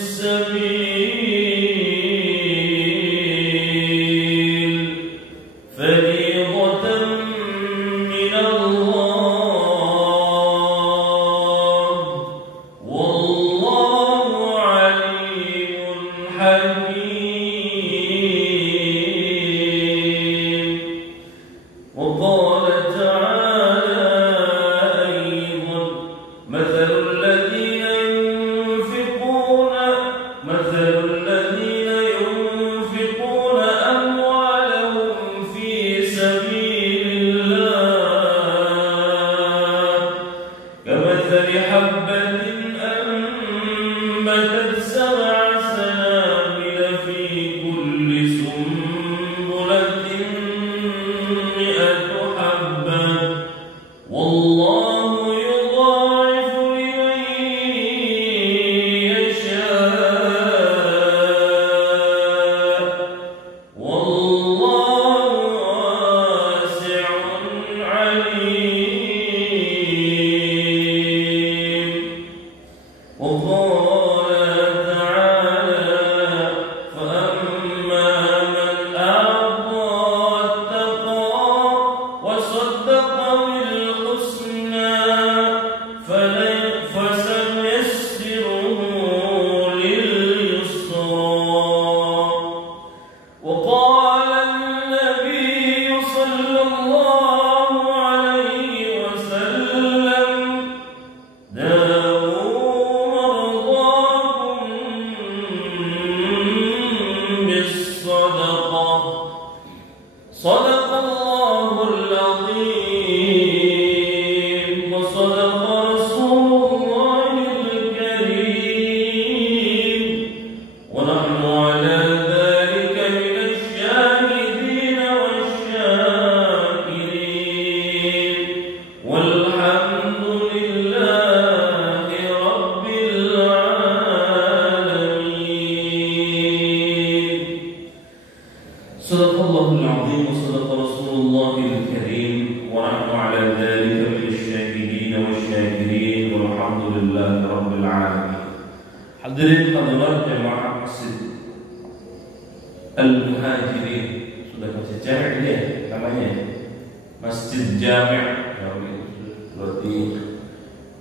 السبيل فريضة من الله والله عليم حكيم. وقال تعالى أيضا مثل الذين ينفقون أموالهم في سبيل الله كمثل حبة أنبتت 7 سنابل في كل سنبلة 100 حبة والله يضاعف لمن يشاء والله واسع عليم. وقال تعالى فأما من أعطى واتقى وصدق بالحسنى فسنيسره لليسرى. وقال النبي صلى الله عليه وسلم داووا مرضاكم بالصدقة. صدق الله العظيم وصدق رسول الله الكريم ونحن على ذلك من الشاهدين والشاكرين والحمد لله رب العالمين. صدق الله العظيم وصدق رسول الله الكريم ونحن على ذلك من الشاهدين والشاكرين والحمد لله رب العالمين. Hadirin hadirat jemaah Masjid Al-Muhajirin, sudah masjid jami' ya namanya, Masjid Jami', berarti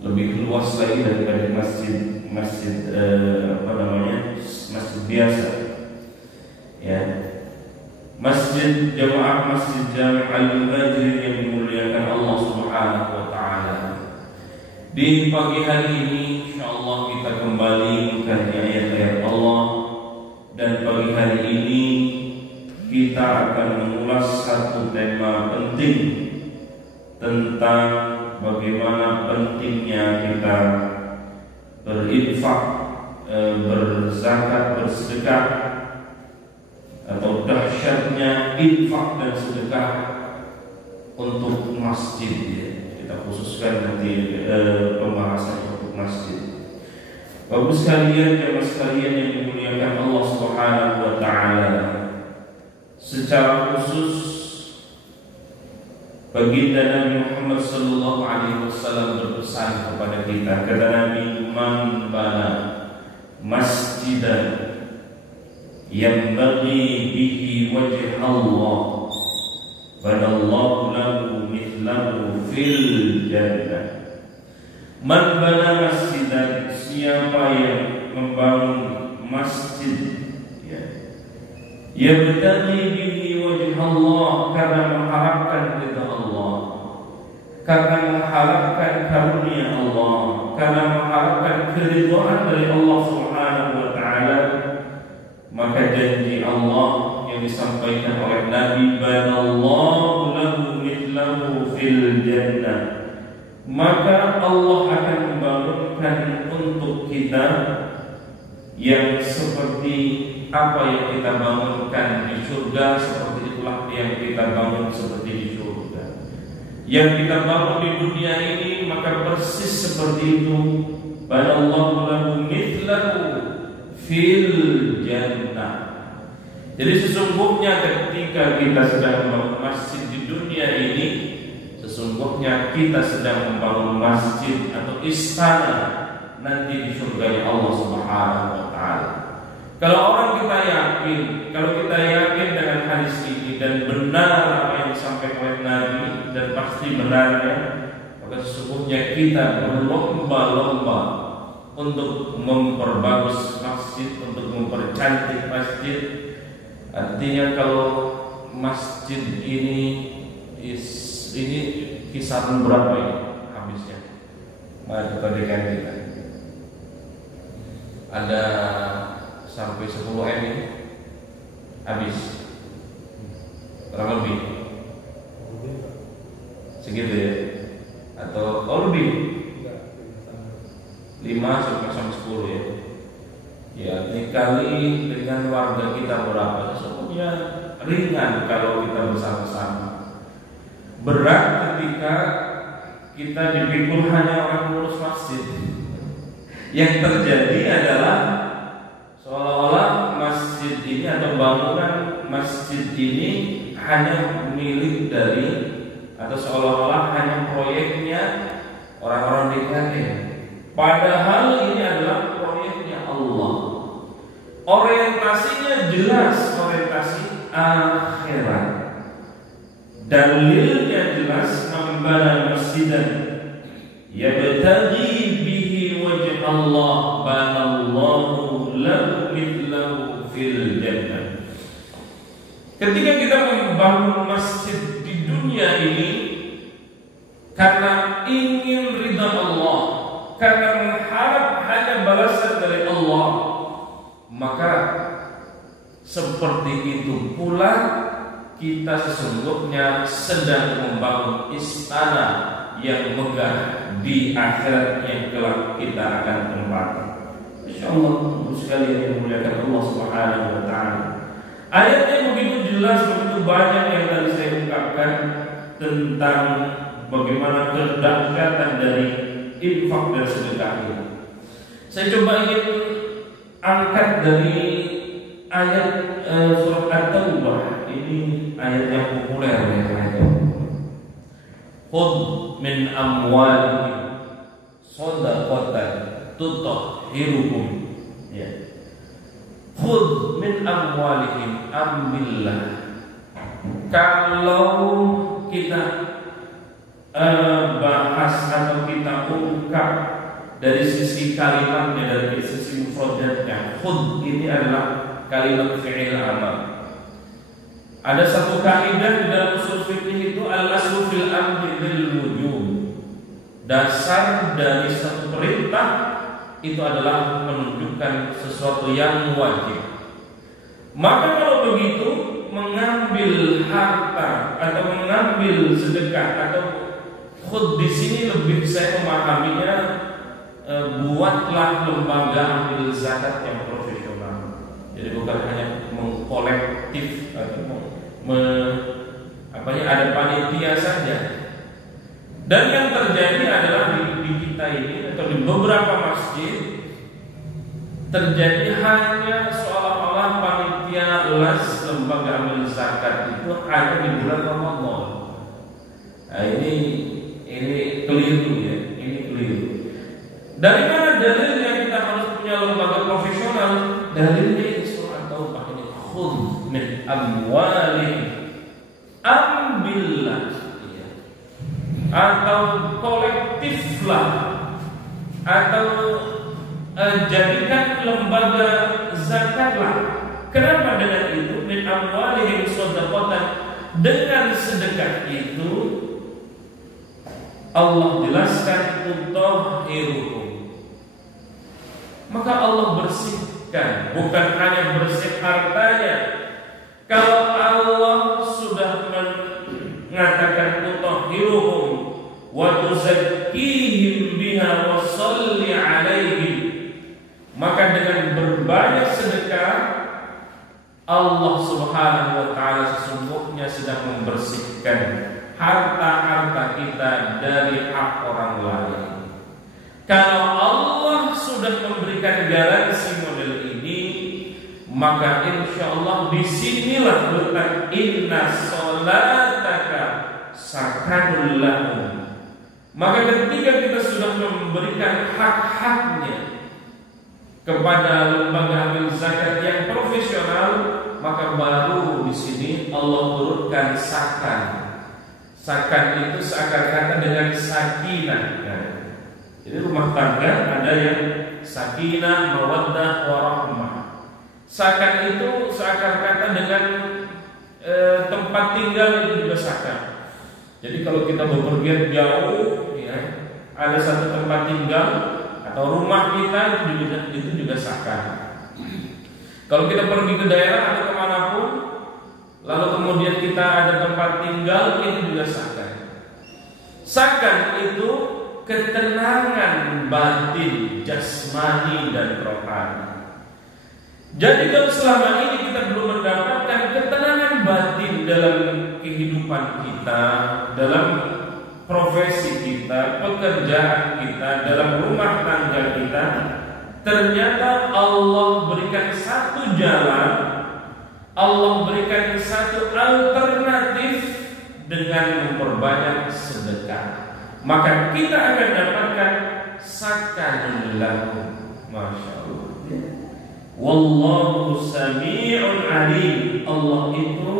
lebih luas lagi daripada masjid masjid biasa ya. Masjid Jamaah Masjid Jami' Al-Muhajirin yang dimuliakan Allah Subhanahu wa taala. Di pagi hari ini insyaallah kita kembali mengkaji ayat-ayat Allah, dan pagi hari ini kita akan mengulas satu tema penting tentang bagaimana pentingnya kita berinfak, berzakat, bersedekah, atau dahsyatnya infak dan sedekah untuk masjid ya. Kita khususkan nanti pembahasan untuk masjid. Bapak sekalian, jemaah sekalian yang dimuliakan Allah Subhanahu wa taala, secara khusus baginda Nabi Muhammad sallallahu alaihi wasallam berpesan kepada kita. Kata Nabi, man bana masjidan yang bagi bihi wajh Allah banallahu lahu mithlahu fil jannah. Man bana masjidan, siapa yang membangun masjid ya, yabtaghi bihi wajh Allah, karena mengharapkan ridha Allah, karena mengharapkan karunia Allah, karena mengharapkan keridhaan dari Allah Subhanahu wa taala, maka janji Allah yang disampaikan oleh Nabi, banallahu lahu mithlahu fil jannah, maka Allah akan membangunkan untuk kita yang seperti apa yang kita bangunkan di surga, seperti itulah yang kita bangun seperti di surga. Yang kita bangun di dunia ini maka persis seperti itu, banallahu lahu mithlahu fil jannah. Jadi sesungguhnya ketika kita sedang membangun masjid di dunia ini, sesungguhnya kita sedang membangun masjid atau istana nanti di surga Allah Subhanahu wa taala. Kalau kita yakin dengan hadis ini dan benar apa yang disampaikan oleh Nabi dan pasti benarnya, maka sesungguhnya kita berlomba-lomba untuk memperbagus masjid, untuk mempercantik masjid. Artinya kalau masjid ini kisaran berapa ya habisnya? Mari kita berikan kita. Ada sampai 10 M ini habis kurang lebih segitu ya, atau lebih 5 sampai 10 ya. Ya, dikali dengan warga kita berapa, sesungguhnya ringan kalau kita bersama-sama. Berat ketika kita dipikul hanya orang ngurus masjid. Yang terjadi adalah seolah-olah masjid ini atau bangunan masjid ini hanya milik dari, atau seolah-olah hanya proyeknya orang-orang DKI. Padahal ini adalah proyeknya Allah. Orientasinya jelas, orientasi akhirat. Dalilnya jelas, membana masjidan yabtaghi bihi wajh Allah banallahu lahu mithlahu fil jannah. Ketika kita membangun masjid di dunia ini karena ingin ridha Allah, karena mengharap hanya balasan dari Allah, maka seperti itu pula kita sesungguhnya sedang membangun istana yang megah di akhirat yang kelak kita akan tempati. Insyaallah sekalian yang dimuliakan Allah Subhanahu wa taala. Ayatnya begitu jelas, begitu banyak yang tadi saya ungkapkan tentang bagaimana kedahsyatan dari infak dan sedekah ini. Saya coba ingin angkat dari ayat surat At-Taubah. Ini ayat yang populer ya, ayat. Khudh min amwalihim shadaqatan tutahhiruhum. Ya. Khudh min amwalihim, ambillah. Kalau kita bahas atau kita ungkap dari sisi kalimatnya, dari sisi mufradnya, khudh ini adalah kalimat fi'il amr. Ada satu kaidah di dalam usul fikih itu al-aslu fil amri lil wujub. Dasar dari satu perintah itu adalah menunjukkan sesuatu yang wajib. Maka kalau begitu, mengambil harta atau mengambil sedekah atau khudh di sini lebih saya memahaminya, buatlah lembaga ambil zakat yang profesional. Jadi bukan hanya mengkolektif atau ada panitia saja. Dan yang terjadi adalah di kita ini atau di beberapa masjid terjadi hanya seolah-olah panitia las lembaga ambil zakat itu hanya di bulan Ramadan. Nah, ini keliru ya, ini keliru. Dari mana dalilnya kita harus punya lembaga profesional? Dalilnya surah Taubah ini, khudh min amwalihim, ambillah, ya. Atau kolektiflah, atau jadikan lembaga zakatlah. Kenapa dengan itu? Min amwalihim shadaqatan, dengan sedekah itu Allah jelaskan tutahhiruhum, maka Allah bersihkan, bukan hanya bersih hartanya. Kalau Allah sudah mengatakan tutahhiruhum wa tuzakkihim biha wa shalli alaihim, maka dengan berbanyak sedekah Allah Subhanahu wa taala sesungguhnya sedang membersihkan harta-harta kita dari hak orang lain. Kalau Allah sudah memberikan garansi model ini, maka insya Allah disinilah letak inna sholataka sakanul lahum. Maka ketika kita sudah memberikan hak-haknya kepada lembaga ambil zakat yang sakan. Sakan itu seakar kata dengan sakinah. Jadi rumah tangga ada yang sakinah, mawaddah, warahmah. Sakan itu seakar kata dengan tempat tinggal itu juga sakan. Jadi kalau kita bepergian jauh, ya, ada satu tempat tinggal atau rumah kita itu juga sakan. Kalau kita pergi ke daerah atau kemanapun, lalu kemudian kita ada tempat tinggal, itu juga sakan. Sakan itu ketenangan batin, jasmani dan rohani. Jadi kalau selama ini kita belum mendapatkan ketenangan batin dalam kehidupan kita, dalam profesi kita, pekerjaan kita, dalam rumah tangga kita, ternyata Allah berikan satu jalan, Allah berikan satu alternatif dengan memperbanyak sedekah. Maka kita akan dapatkan sakanun lahum. Masya Allah. Wallahu sami'un alim. Allah itu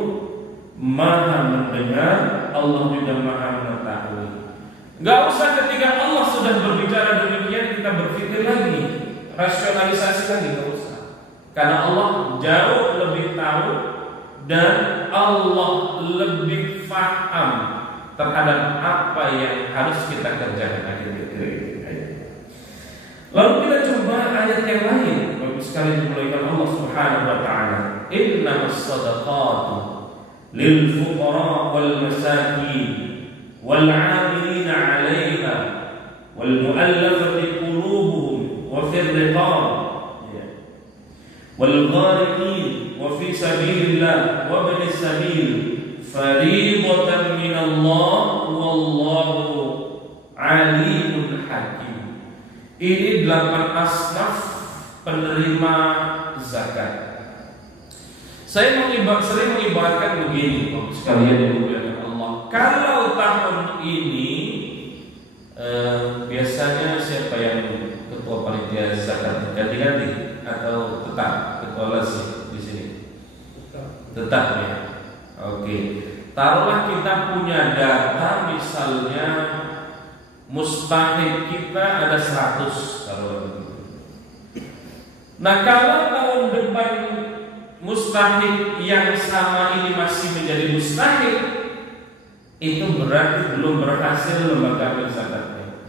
maha mendengar, Allah juga maha mengetahui. Gak usah ketika Allah sudah berbicara demikian kita berpikir lagi, rasionalisasi lagi, gak usah. Karena Allah jauh lebih tahu dan Allah lebih paham terhadap apa yang harus kita kerjakan. Lalu kita coba ayat yang lain. Bagus sekali dimulaikan Allah Subhanahu wa taala. Innamas shadaqatu lil fuqara wal masakin wal 'amilina 'alaiha wal mu'allafati qulubuhum wa fir riqab wal ghariqin wa fi sabilillah wa ibnis sabil fariidatan min Allah wallahu 'alimun hakim. Ini 8 asnaf penerima zakat. Saya sering mengibaratkan begini, sekalian dimuliakan Allah. Kalau tahun ini biasanya siapa yang ketua panitia zakat ganti-ganti atau tetap ketua lazim di sini? Tetap ya. Oke. Taruhlah kita punya data misalnya mustahik kita ada 100 kalau begitu. Nah, kalau tahun depan mustahik yang sama ini masih menjadi mustahik, itu berarti belum berhasil lembaga zakatnya.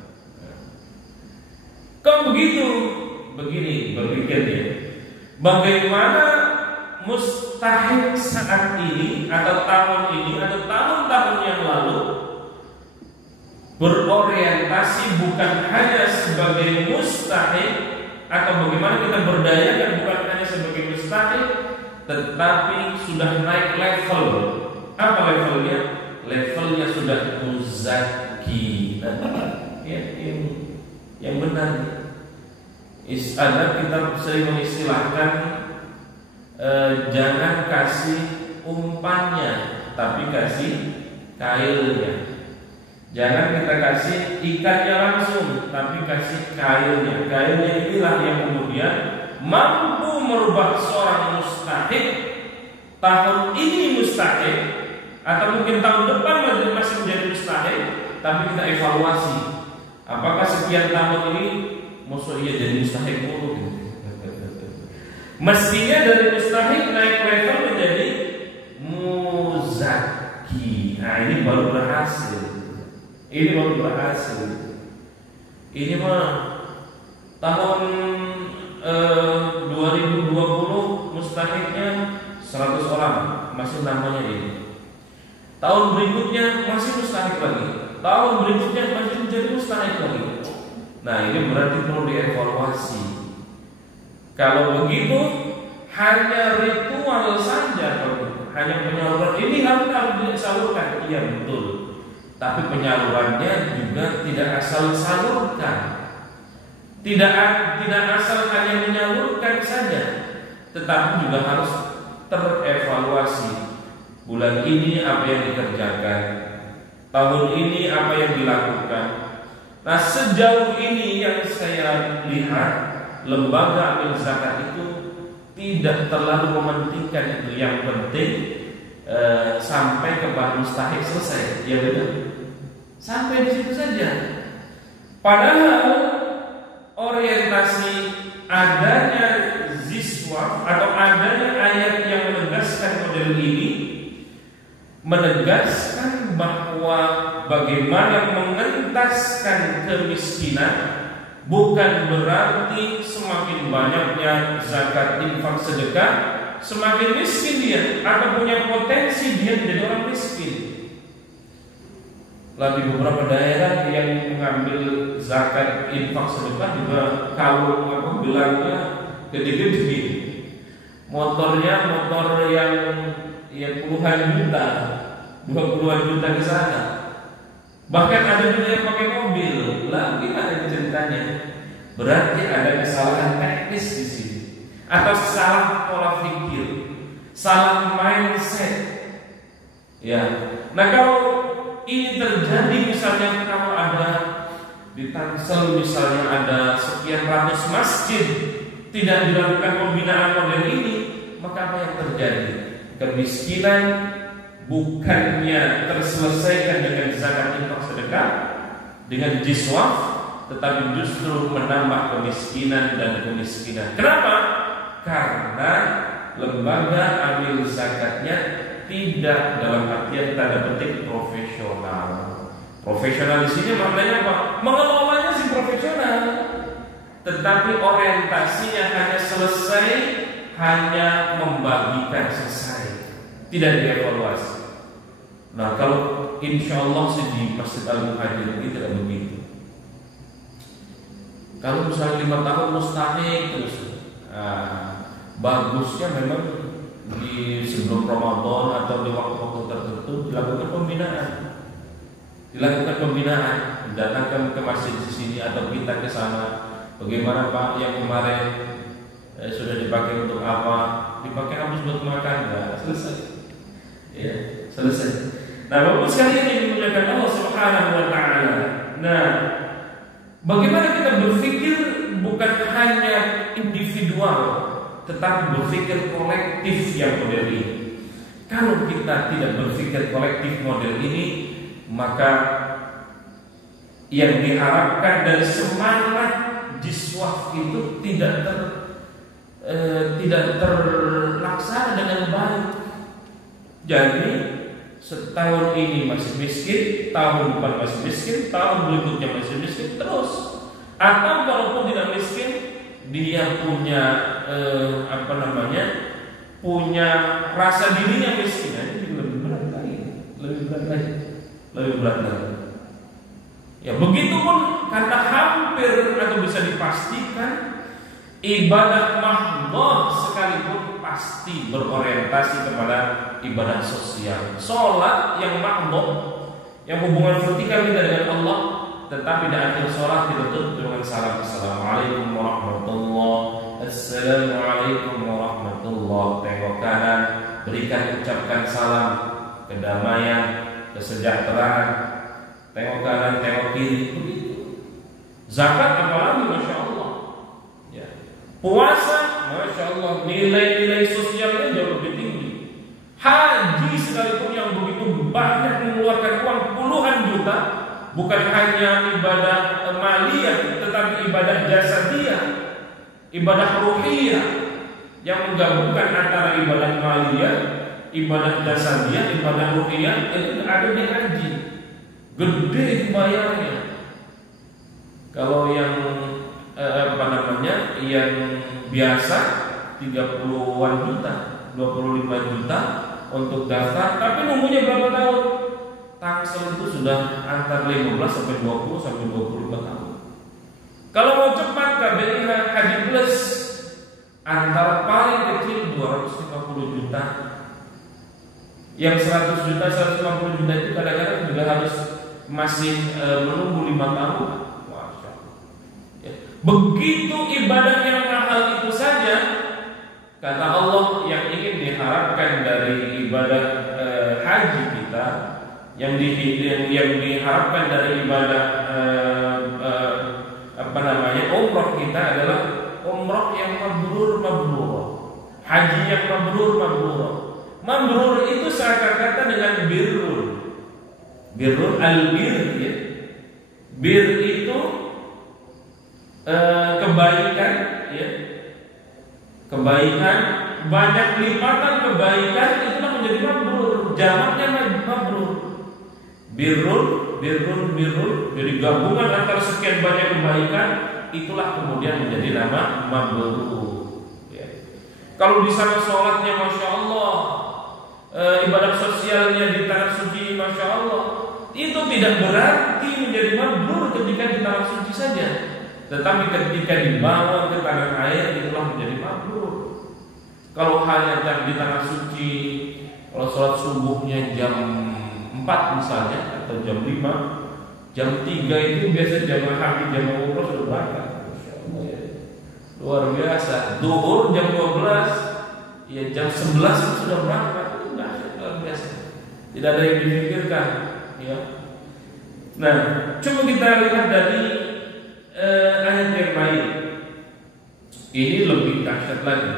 Kok begitu? Begini berpikirnya. Bagaimana mustahik saat ini atau tahun ini atau tahun-tahun yang lalu berorientasi bukan hanya sebagai mustahik, atau bagaimana kita berdayakan bukan hanya sebagai mustahik, tetapi sudah naik level. Apa levelnya? Levelnya sudah muzaki. Yang benar. Ada kita sering mengistilahkan jangan kasih umpannya, tapi kasih kailnya. Jangan kita kasih ikannya langsung, tapi kasih kailnya. Kailnya inilah yang kemudian mampu merubah seorang mustahik. Tahun ini mustahik, atau mungkin tahun depan masih menjadi mustahik, tapi kita evaluasi. Apakah sekian tahun ini maksud ia jadi mustahik mulu? Mestinya dari mustahik naik level menjadi muzaki. Nah, ini baru berhasil. Ini baru berhasil. Ini mah tahun 2020 mustahiknya 100 orang, masih namanya ini. Tahun berikutnya masih mustahik lagi. Tahun berikutnya masih menjadi mustahik lagi. Nah, ini berarti perlu dievaluasi. Kalau begitu hanya ritual saja, hanya penyaluran ini harus disalurkan. Iya betul. Tapi penyalurannya juga tidak asal salurkan. Tidak asal hanya menyalurkan saja, tetapi juga harus terevaluasi. Bulan ini apa yang dikerjakan, tahun ini apa yang dilakukan. Nah, sejauh ini yang saya lihat, lembaga amil zakat itu tidak terlalu mementingkan itu. Yang penting sampai ke Banu Mustahik selesai, ya betul. Sampai di situ saja. Padahal orientasi adanya ziswaf atau adanya ayat yang menegaskan model ini menegaskan bahwa bagaimana mengentaskan kemiskinan bukan berarti semakin banyaknya zakat, infak, sedekah semakin miskin dia atau punya potensi dia menjadi orang miskin. Lalu beberapa daerah yang mengambil zakat, infak, sedekah juga kalau bilangnya gede-gede, motornya motor yang puluhan juta, 20-an juta ke sana. Bahkan ada juga yang pakai mobil. Lah gimana ceritanya? Berarti ada kesalahan teknis di sini, atau salah pola pikir, salah mindset. Ya. Nah kalau ini terjadi misalnya kalau ada di Tangsel misalnya ada sekian ratus masjid tidak dilakukan pembinaan model ini, maka apa yang terjadi? Kemiskinan bukannya terselesaikan dengan zakat, infak, sedekah, dengan jiswaf, tetapi justru menambah kemiskinan dan kemiskinan. Kenapa? Karena lembaga amil zakatnya tidak dalam artian tanda petik profesional. Profesional di sini maknanya apa? Mengelolanya si profesional, tetapi orientasinya hanya selesai, hanya membagikan selesai, tidak dievaluasi. Nah kalau insya Allah sih di Masjid Al-Muhajir ini tidak begitu. Kalau misalnya 5 tahun mustahik terus, bagusnya memang di sebelum Ramadan atau di waktu-waktu tertentu dilakukan pembinaan, datangkan ke masjid di sini atau kita ke sana. Bagaimana Pak yang kemarin sudah dipakai untuk apa? Dipakai habis buat makan, enggak selesai. Ya, selesai. Nah, Bapak sekalian yang dimuliakan Allah Subhanahu wa taala. Nah, bagaimana kita berpikir bukan hanya individual, tetapi berpikir kolektif yang model ini. Kalau kita tidak berpikir kolektif model ini, maka yang diharapkan dari semangat jiswaf itu tidak terlaksana dengan baik. Jadi setahun ini masih miskin, tahun depan masih miskin, tahun berikutnya masih miskin terus. Atau kalaupun tidak miskin, dia punya punya rasa dirinya miskin, ini lebih berat lagi. Ya begitupun karena hampir atau bisa dipastikan ibadah mahdhah sekalipun pasti berorientasi kepada ibadah sosial. Sholat yang mahdhah, yang hubungan vertikal kita dengan Allah, tetapi di akhir sholat ditutup dengan salam Assalamualaikum warahmatullahi, Assalamualaikum warahmatullahi. Tengok kanan, berikan ucapkan salam, kedamaian, kesejahteraan. Tengok kanan, tengok kiri, begitu. Zakat apalagi, masya Allah. Ya. Puasa, masya Allah, nilai-nilai sosialnya jauh lebih tinggi. Haji sekalipun yang begitu banyak mengeluarkan uang puluhan juta, bukan hanya ibadah maliyah, tetapi ibadah jasadiyah, ibadah ruhiyah yang menggabungkan antara ibadah maliyah, ibadah jasadiyah, ibadah ruhiyah, itu ada di haji. Gede bayarnya. Kalau yang yang biasa 30-an juta, 25 juta untuk daftar, tapi nunggunya berapa tahun? Tangsel itu sudah antara 15 sampai 20 sampai 25 tahun. Kalau mau cepat KBRI Haji Plus antara paling kecil 250 juta. Yang 100 juta, 150 juta itu kadang-kadang juga harus masih menunggu 5 tahun. Masya Allah. Ya. Begitu ibadah yang mahal itu saja, kata Allah, yang ingin diharapkan dari ibadah haji kita, yang diharapkan dari ibadah umrah kita adalah umrah yang mabrur, haji yang mabrur. Mabrur itu seakan kata dengan birrun. Birrun al-bir ya. Bir itu kebaikan ya. Kebaikan, banyak lipatan kebaikan itulah menjadi mabrur. Jamaknya mabrur. Birrun. Jadi gabungan antara sekian banyak kebaikan itulah kemudian menjadi nama mabrur. Ya. Kalau di sana sholatnya masya Allah, ibadah sosialnya di tanah suci masya Allah, itu tidak berarti menjadi mabrur ketika di tanah suci saja, tetapi ketika dibawa ke tanah air itulah menjadi mabrur. Kalau hanya di tanah suci, kalau sholat subuhnya jam 4 misalnya atau jam 5, jam 3 itu biasa jamaah haji jamaah umroh sudah berangkat. Luar biasa. Zuhur jam 12, ya jam 11 itu sudah berangkat. Itu luar biasa. Tidak ada yang dipikirkan, ya. Nah, coba kita lihat dari ayat yang lain. Ini lebih dahsyat lagi.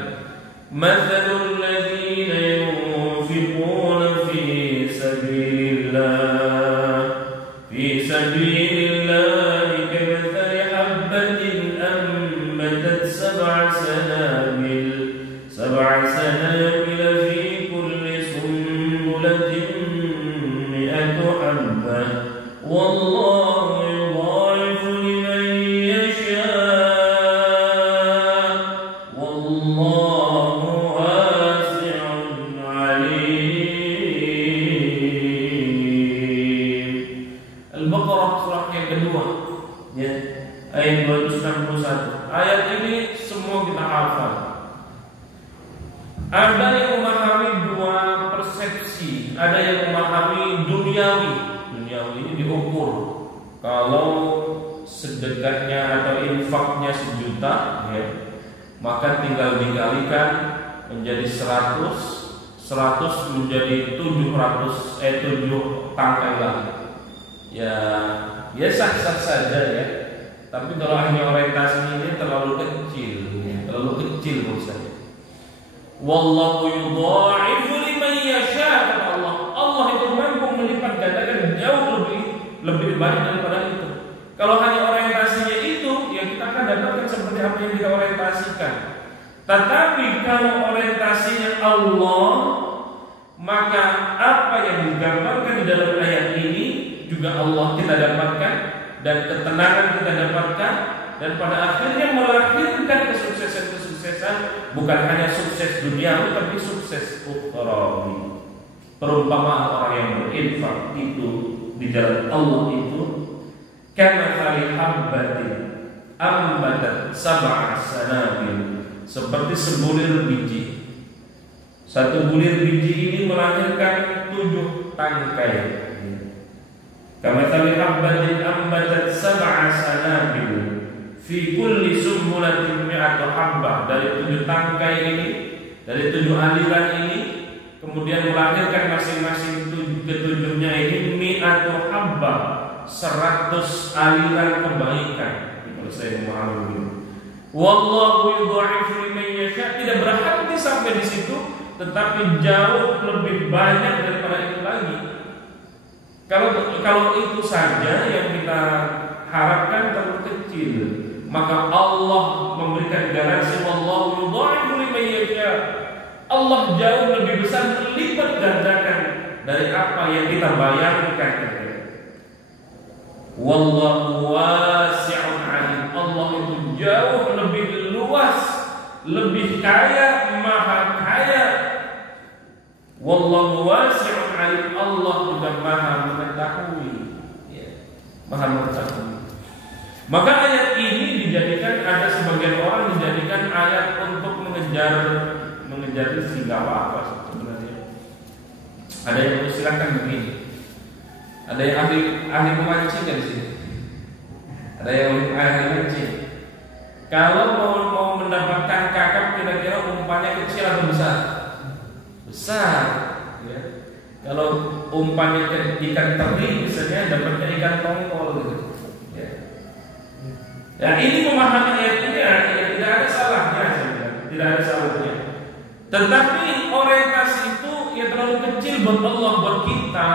Mathalul ladzina yunfiquna fi sabilillah kamathali habbatin ambatat sab'a sanabil fi kulli sunbulatin mi'atu habbah wallahu yudha'ifu liman yasha wallahu wasi'un 'alim. Al-Baqarah surah yang kedua ya, ayat 261. Ayat ini semua kita hafal. Ada yang memahami dua persepsi. Ada yang memahami duniawi. Duniawi ini diukur. Kalau sedekahnya atau infaknya 1 juta ya, maka tinggal dikalikan menjadi 100 menjadi 7 tangkai lagi. Ya sah-sah saja ya. Tapi kalau hanya orientasinya ini terlalu kecil menurut saya. Wallahu yudha'ifu liman yasha, kata Allah. Allah itu mampu melipat gandakan jauh lebih banyak daripada itu. Kalau hanya orientasinya itu, ya kita akan dapatkan seperti apa yang kita orientasikan. Tetapi kalau orientasinya Allah, maka apa yang digambarkan di dalam ayat ini juga Allah kita dapatkan, dan ketenangan kita dapatkan, dan pada akhirnya melahirkan kesuksesan bukan hanya sukses dunia tapi sukses ukhrawi. Perumpamaan orang yang berinfak itu di jalan Allah itu kamathali habbatin ambatat sab'a sanabil, seperti sebulir biji. Satu bulir biji ini melahirkan 7 tangkai. Kamathali habbatin ambatat sab'a sanabil fi kulli sumbulatin mi'atu habbah. Dari 7 tangkai ini, dari 7 aliran ini, kemudian melahirkan masing-masing ketujuhnya ini mi'atu habbah, 100 aliran kebaikan. Kalau saya memahami ini, wallahu yudha'ifu liman yasha, tidak berhenti sampai di situ, tetapi jauh lebih banyak daripada itu lagi. Kalau itu saja yang kita harapkan terlalu kecil, maka Allah memberikan garansi wallahu yudha'ifu liman yasha. Allah jauh lebih besar, berlipat gandakan dari apa yang kita bayangkan. Wallahu wasi'un 'alim. Allah itu jauh lebih luas, lebih kaya, maha kaya. Wallahu wasi'un 'alim. Allah juga maha mengetahui, ya, maha mengetahui. Maka ayat ini dijadikan, ada sebagian orang dijadikan ayat untuk mengejar rezeki. Gak apa-apa sebenarnya. Ada yang mengistilahkan begini. Ada yang ahli memancing kan di sini. Ada yang ahli memancing. Kalau mau mendapatkan kakap, kira-kira umpannya kecil atau besar? Besar. Ya. Kalau umpannya ikan teri, misalnya dapatnya ikan tongkol gitu. Ya, ini memahami ayat ini tidak ada salahnya sebenarnya, tidak ada salahnya. Tetapi orientasi itu ya terlalu kecil buat Allah, buat kita.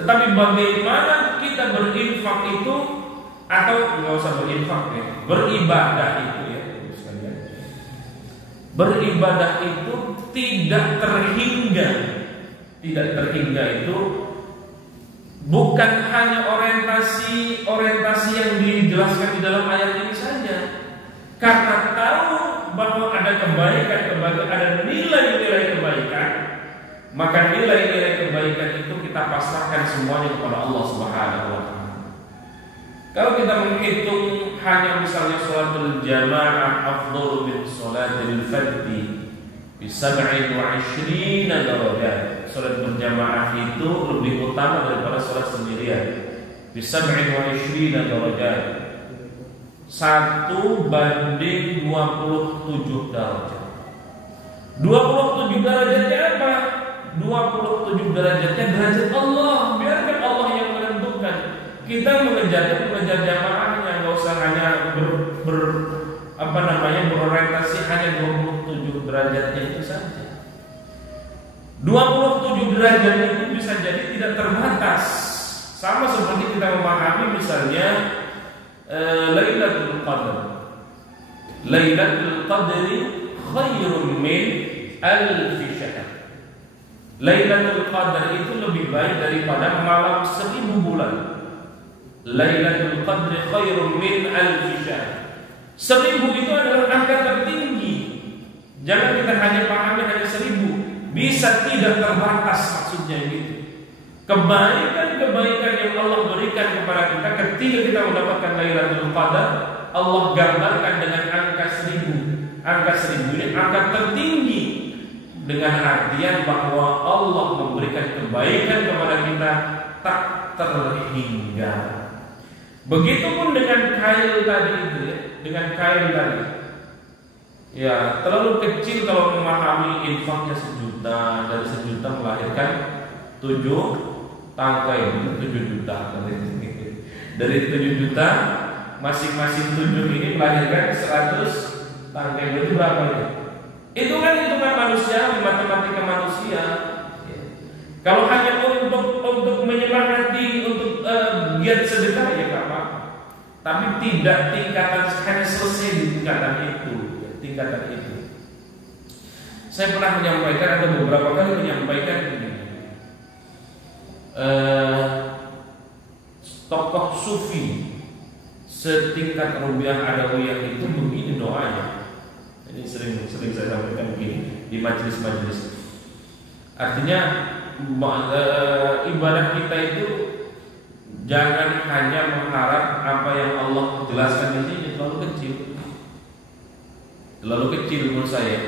Tetapi bagaimana kita berinfak itu, atau nggak usah berinfak ya, beribadah itu ya, beribadah itu tidak terhingga. Tidak terhingga itu bukan hanya orientasi yang dijelaskan di dalam ayat ini saja. Karena tahu bahwa ada kebaikan, ada nilai-nilai kebaikan, maka nilai-nilai kebaikan itu kita pasrahkan semuanya kepada Allah Subhanahu wa taala. Kalau kita menghitung hanya misalnya sholatul jamaah afdhalu min sholatil fardhi bi 27 darajat. Salat berjamaah itu lebih utama daripada salat sendirian. Bi 27 darajat. 1 banding 27 derajat. 27 derajatnya apa? 27 derajatnya derajat Allah. Biarkan Allah yang menentukan. Kita mengejar jamaahnya, nggak usah hanya berorientasi hanya 27 derajatnya itu saja. 27 derajat itu bisa jadi tidak terbatas. Sama seperti kita memahami misalnya Lailatul Qadar. Lailatul Qadri khairun min alf syahr. Lailatul Qadar itu lebih baik daripada malam 1000 bulan. Lailatul Qadri khairun min alf syahr. 1000 itu adalah angka tertinggi. Jangan kita hanya pahami hanya 1000. Bisa tidak terbatas, maksudnya gitu. Kebaikan-kebaikan yang Allah berikan kepada kita ketika kita mendapatkan Lailatul Qadar, Allah gambarkan dengan angka 1000. Angka 1000 ini angka tertinggi, dengan artian bahwa Allah memberikan kebaikan kepada kita tak terhingga. Begitupun dengan kail tadi itu ya, dengan kail tadi. Ya, terlalu kecil kalau memahami infaknya 1 juta, dari 1 juta melahirkan 7 tangkai, 7 juta. Dari 7 juta, masing-masing 7 ini melahirkan 100 tangkai. Berarti berapa ya? Itu kan hitungan manusia, matematika manusia. Kalau hanya untuk menyemangati, untuk giat sedekah ya nggak apa-apa. Tapi tidak tingkatan hanya selesai di tingkatan itu. Saya pernah menyampaikan atau beberapa kali menyampaikan ini. Tokoh sufi setingkat Rubiah Adawiyah itu begini doanya. Ini sering saya sampaikan begini di majelis-majelis. Artinya ibadah kita itu jangan hanya mengharap apa yang Allah jelaskan di sini, terlalu kecil menurut saya.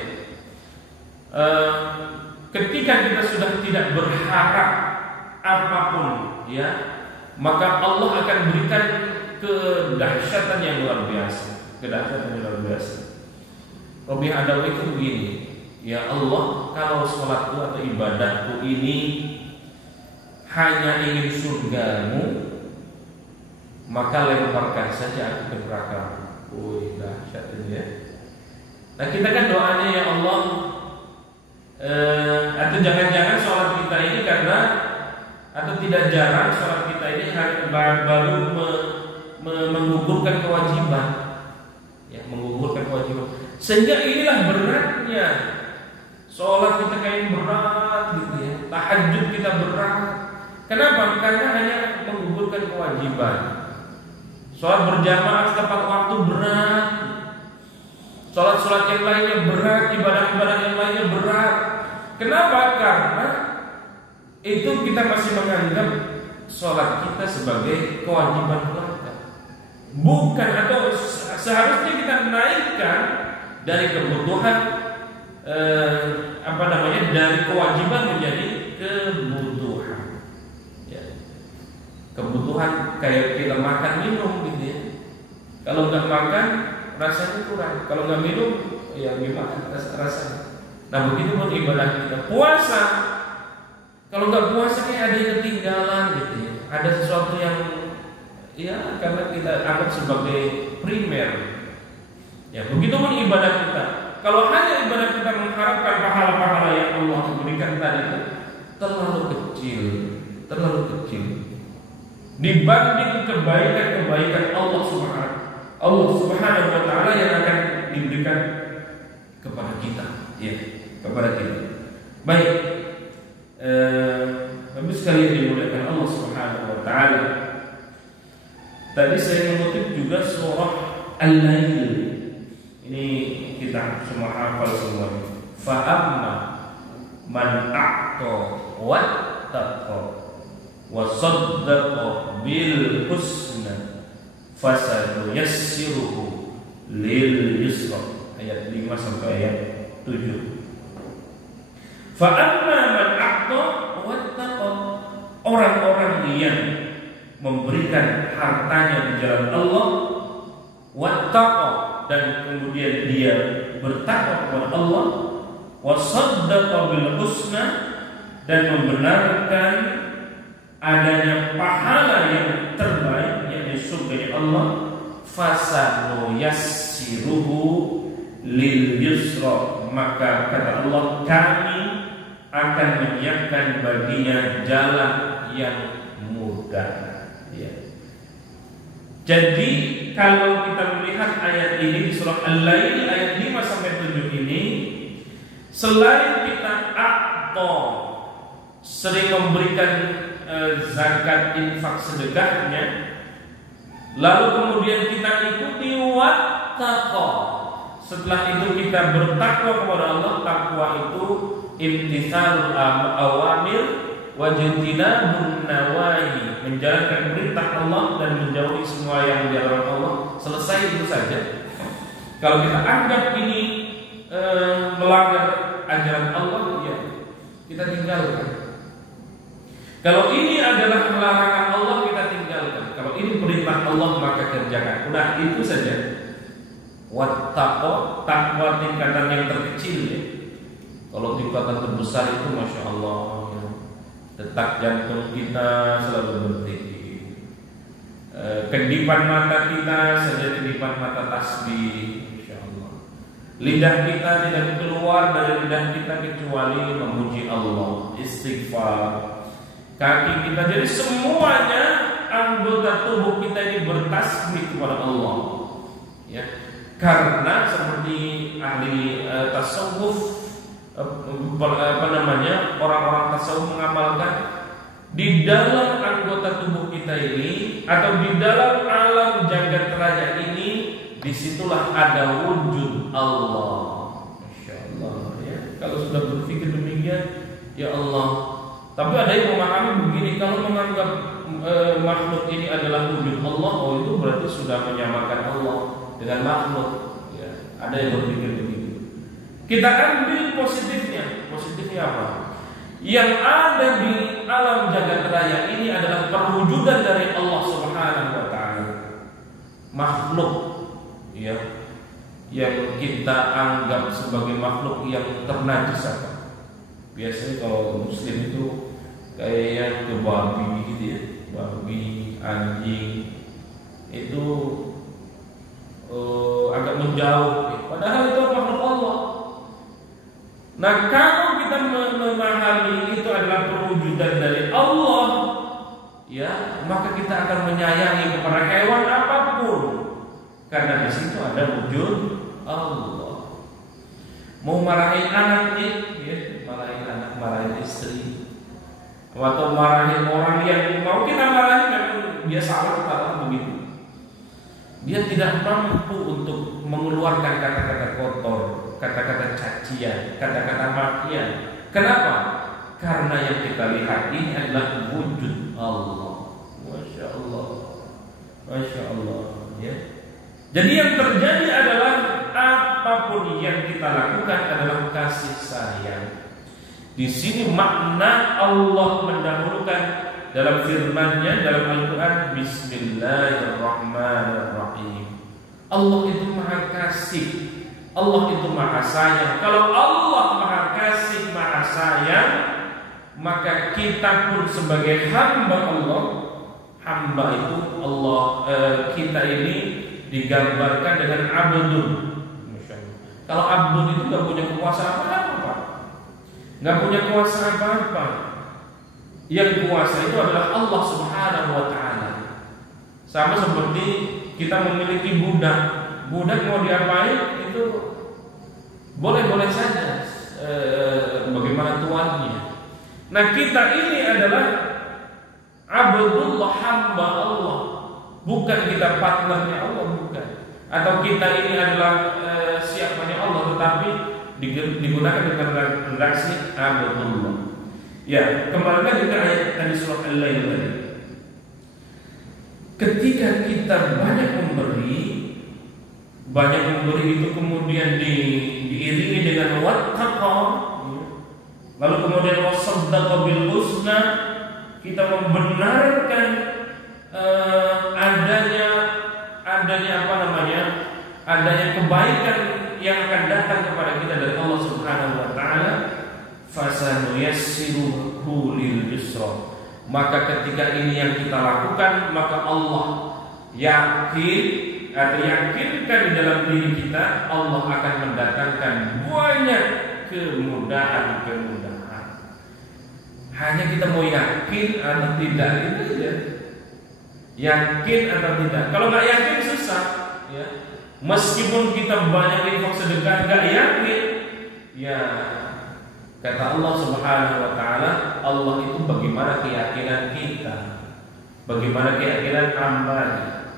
Ketika kita sudah tidak berharap apapun, ya, maka Allah akan berikan kedahsyatan yang luar biasa. Rubiah Adawi itu begini, ya Allah, kalau sholatku atau ibadahku ini hanya ingin surgamu, maka lemparkan saja aku ke neraka. Wih, dahsyat ini ya. Nah, kita kan doanya ya Allah, atau jangan-jangan sholat kita ini karena, atau tidak jarang sholat kita ini baru menggugurkan kewajiban, ya, menggugurkan kewajiban. Sehingga inilah beratnya sholat kita kayak berat gitu ya, tahajud kita berat. Kenapa? Karena hanya menggugurkan kewajiban. Sholat berjamaah tepat waktu berat. Sholat yang lainnya berat, ibadah-ibadah yang lainnya berat. Kenapa? Karena itu kita masih menganggap sholat kita sebagai kewajiban belaka. Bukan, atau seharusnya kita naikkan dari kebutuhan dari kewajiban menjadi kebutuhan. Ya. Kebutuhan kayak kita makan minum gitu ya. Kalau nggak makan rasanya kurang. Kalau nggak minum ya gimana rasanya. Nah, begitu pun ibadah kita. Puasa, kalau nggak puasa kayak ada yang ketinggalan gitu ya. Ada sesuatu yang ya karena kita anggap sebagai primer. Ya, begitu pun ibadah kita. Kalau hanya ibadah kita mengharapkan pahala-pahala yang Allah berikan tadi itu terlalu kecil dibanding kebaikan-kebaikan Allah Subhanahu wa taala yang akan diberikan kepada kita, ya, kepada kita. Baik, habis sekalian dimuliakan Allah Subhanahu wa taala. Tadi saya mengutip juga surah Al-Lail. Ini kita semua hafal semua. Fa amma man a'ta wattaqa wa saddaqa bil husna fasanuyassiruhu lil yusra. Ayat 5 sampai ayat 7. Fa amma man a'ta wattaqa, orang-orang yang memberikan hartanya di jalan Allah, wattaqa, dan kemudian dia bertakwa kepada Allah, wasaddaqa bil husna, dan membenarkan adanya pahala yang terbaik yang di surga Allah, fasanu yassiruhu lil yusra, maka kata Allah kami akan menyiapkan baginya jalan yang mudah, ya. Jadi kalau kita melihat ayat ini di surah Al-Lail ayat 5 sampai 7 ini, selain kita sering memberikan zakat, infak, sedekahnya, lalu kemudian kita ikuti wattaqo, setelah itu kita bertakwa kepada Allah. Takwa itu imtithalul awamir wajtinabun nawahi, menjalankan perintah Allah dan menjauhi semua yang dilarang Allah. Selesai itu saja. Kalau kita anggap ini melanggar ajaran Allah, ya kita tinggalkan. Kalau ini adalah larangan Allah, kita tinggalkan. Kalau ini perintah Allah, maka kerjakan. Udah itu saja. Wattaqo, takwa tingkatan yang terkecil, ya. Kalau tingkatan terbesar itu masya Allah, ya. Detak jantung kita selalu berdetik, kedipan mata kita saja kedipan mata tasbih, insya Allah. Lidah kita tidak keluar dari lidah kita kecuali memuji Allah, istighfar. Kaki kita, jadi semuanya anggota tubuh kita ini bertasbih kepada Allah, ya. Karena seperti ahli tasawuf, orang-orang tasawuf mengamalkan, di dalam anggota tubuh kita ini atau di dalam alam jagat raya ini, disitulah ada wujud Allah. Masya Allah, ya. Kalau sudah berpikir demikian, ya Allah. Tapi ada yang memahami begini, kalau menganggap makhluk ini adalah wujud Allah, oh itu berarti sudah menyamakan Allah dengan makhluk, ya. Ada yang berpikir begitu. Kita ambil positifnya. Positifnya apa? Yang ada di alam jagat raya ini adalah perwujudan dari Allah Subhanahu wa taala. Makhluk, ya, yang kita anggap sebagai makhluk yang ternajis. Biasanya kalau muslim itu kayak ke babi gitu, ya. Babi, anjing itu agak menjauh, ya. Padahal itu makhluk Allah. Nah, kalau kita memahami itu adalah perwujudan dari Allah, ya, maka kita akan menyayangi kepada hewan apapun, karena di situ ada wujud Allah. Mau marahin anak, ya, marahin anak, marahin istri, atau marahin orang yang mau kita marahin, memang dia salah atau begitu. Dia tidak mampu untuk mengeluarkan kata-kata kotor, kata-kata cacian, kata-kata makian. Kenapa? Karena yang kita lihat ini adalah wujud Allah. Masya Allah, Masya Allah, ya. Jadi yang terjadi adalah apapun yang kita lakukan adalah kasih sayang. Di sini makna Allah mendahulukan dalam firman-Nya dalam Al-Quran, Bismillahirrahmanirrahim. Allah itu maha kasih, Allah itu maha sayang. Kalau Allah maha kasih, maha sayang, maka kita pun sebagai hamba Allah, hamba itu Allah, kita ini digambarkan dengan abdun. Kalau abdun itu nggak punya kuasa apa-apa, nggak punya kuasa apa-apa. Yang kuasa itu adalah Allah Subhanahu wa Ta'ala. Sama seperti kita memiliki budak. Budak mau diapain itu boleh-boleh saja, bagaimana tuannya. Nah, kita ini adalah abdullah, hamba Allah. Bukan kita partnernya Allah, bukan. Atau kita ini adalah siapanya Allah, tetapi digunakan dengan redaksi abdullah. Ya, kembali lagi ke ayat tadi surah Al-Lail tadi. Ketika kita banyak memberi itu kemudian diiringi dengan wattaqa, lalu kemudian wasaddaqa bil husna, kita membenarkan adanya kebaikan yang akan datang kepada kita dari Allah Subhanahu wa Ta'ala. Fasanuyassiruhu lil yusra. Maka ketika ini yang kita lakukan, maka Allah yakinkan di dalam diri kita, Allah akan mendatangkan banyak kemudahan. Hanya kita mau yakin atau tidak, itu aja. Yakin atau tidak. Kalau nggak yakin susah, ya. Meskipun kita banyak infak sedekah, nggak yakin, ya. Kata Allah Subhanahu wa Ta'ala, Allah itu bagaimana keyakinan kita, bagaimana keyakinan hambanya.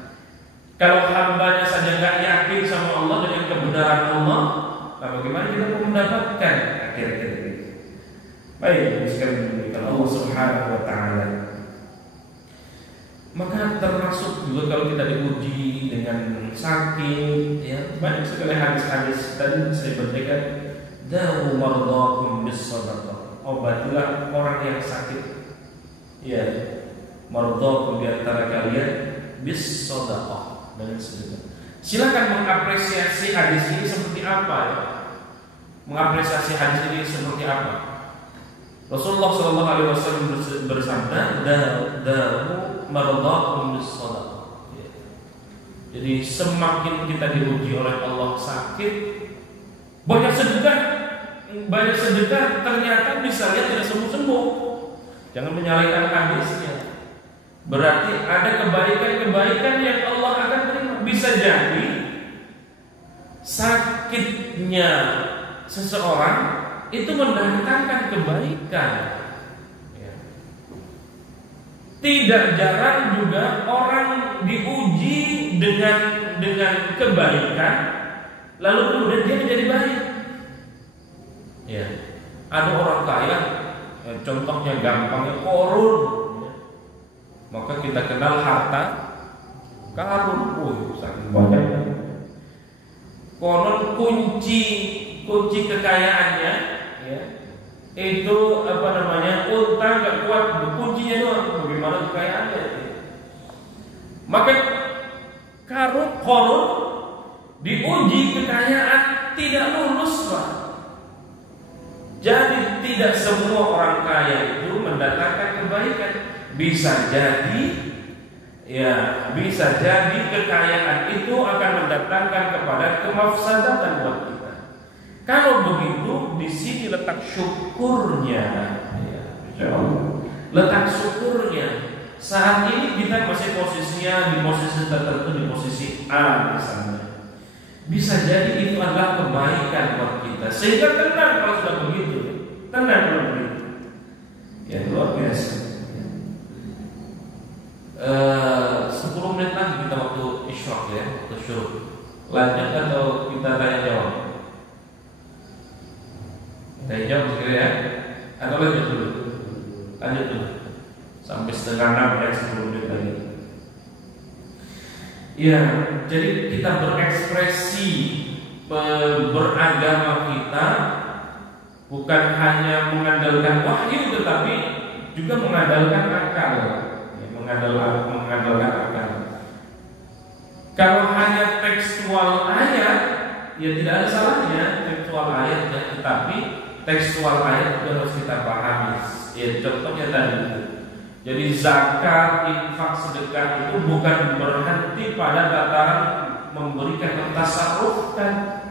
Kalau hambanya saja nggak yakin sama Allah dengan kebenaran Allah, nah bagaimana kita mau mendapatkan akhir-akhir ini? Baik, sekali kalau Allah Subhanahu wa Ta'ala. Maka termasuk juga kalau kita diuji dengan sakit, ya, banyak sekali hadis-hadis tadi saya bacakan. Dawu mardakum bis-shadaqah. Obatilah orang yang sakit. Ya, mardakum di antara kalian bis-shadaqah, dengan sedekah. Silakan mengapresiasi hadis ini seperti apa, ya? Mengapresiasi hadis ini seperti apa? Rasulullah sallallahu alaihi wasallam bersabda, dawu mardakum bis-shadaqah. Ya. Jadi semakin kita diuji oleh Allah sakit, banyak sedekah ternyata bisa lihat tidak sembuh-sembuh. Jangan menyalahkan hadisnya. Berarti ada kebaikan-kebaikan yang Allah akan terima. Bisa jadi sakitnya seseorang itu mendatangkan kebaikan. Ya. Tidak jarang juga orang diuji dengan kebaikan, lalu kemudian dia menjadi baik. Ya, ada orang kaya, contohnya gampangnya korun, ya. Maka kita kenal harta karun, saking banyak. Konon kunci kekayaannya, ya, itu unta nggak kuat, kuncinya doang. Bagaimana kekayaannya? Maka korun diuji kekayaan tidak lulus, Pak. Jadi tidak semua orang kaya itu mendatangkan kebaikan. Bisa jadi kekayaan itu akan mendatangkan kepada kemafsadatan buat kita. Kalau begitu, di sini letak syukurnya. Ya, letak syukurnya. Saat ini kita masih posisinya di posisi tertentu, di posisi A misalnya. Bisa jadi itu adalah kebaikan buat kita, sehingga tenang kalau sudah begitu. Tenang kalau begitu. Ya, luar biasa. 10 menit lagi kita waktu isyraq, ya, waktu syuruk. Lanjut atau kita tanya jawab? Tanya jawab sekali, ya. Atau lanjut dulu? Lanjut dulu sampai setengah 6, ya, 10 menit lagi. Ya, jadi kita berekspresi beragama kita bukan hanya mengandalkan wahyu, tetapi juga mengandalkan akal, ya, mengandalkan akal. Kalau hanya tekstual ayat, ya tidak ada salahnya tekstual ayatnya, tetapi tekstual ayat juga harus kita pahami. Ya, contohnya tadi. Jadi zakat, infak, sedekah itu bukan berhenti pada tataran memberikan tasarrufkan.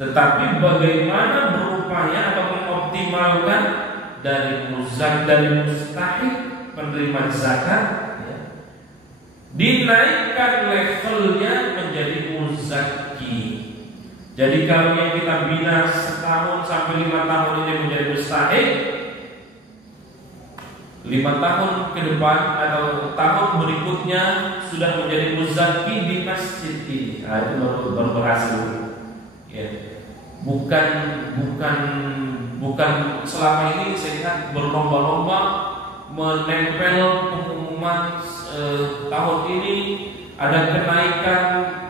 tetapi bagaimana berupaya atau mengoptimalkan dari mustahik penerima zakat, ya, dinaikkan levelnya menjadi muzaki. Jadi kalau yang kita bina setahun sampai 5 tahun ini menjadi mustahik, 5 tahun ke depan atau tahun berikutnya sudah menjadi muzaki di masjid ini. Nah, itu baru berhasil. Ya. Bukan selama ini saya lihat berlomba-lomba menempel pengumuman tahun ini ada kenaikan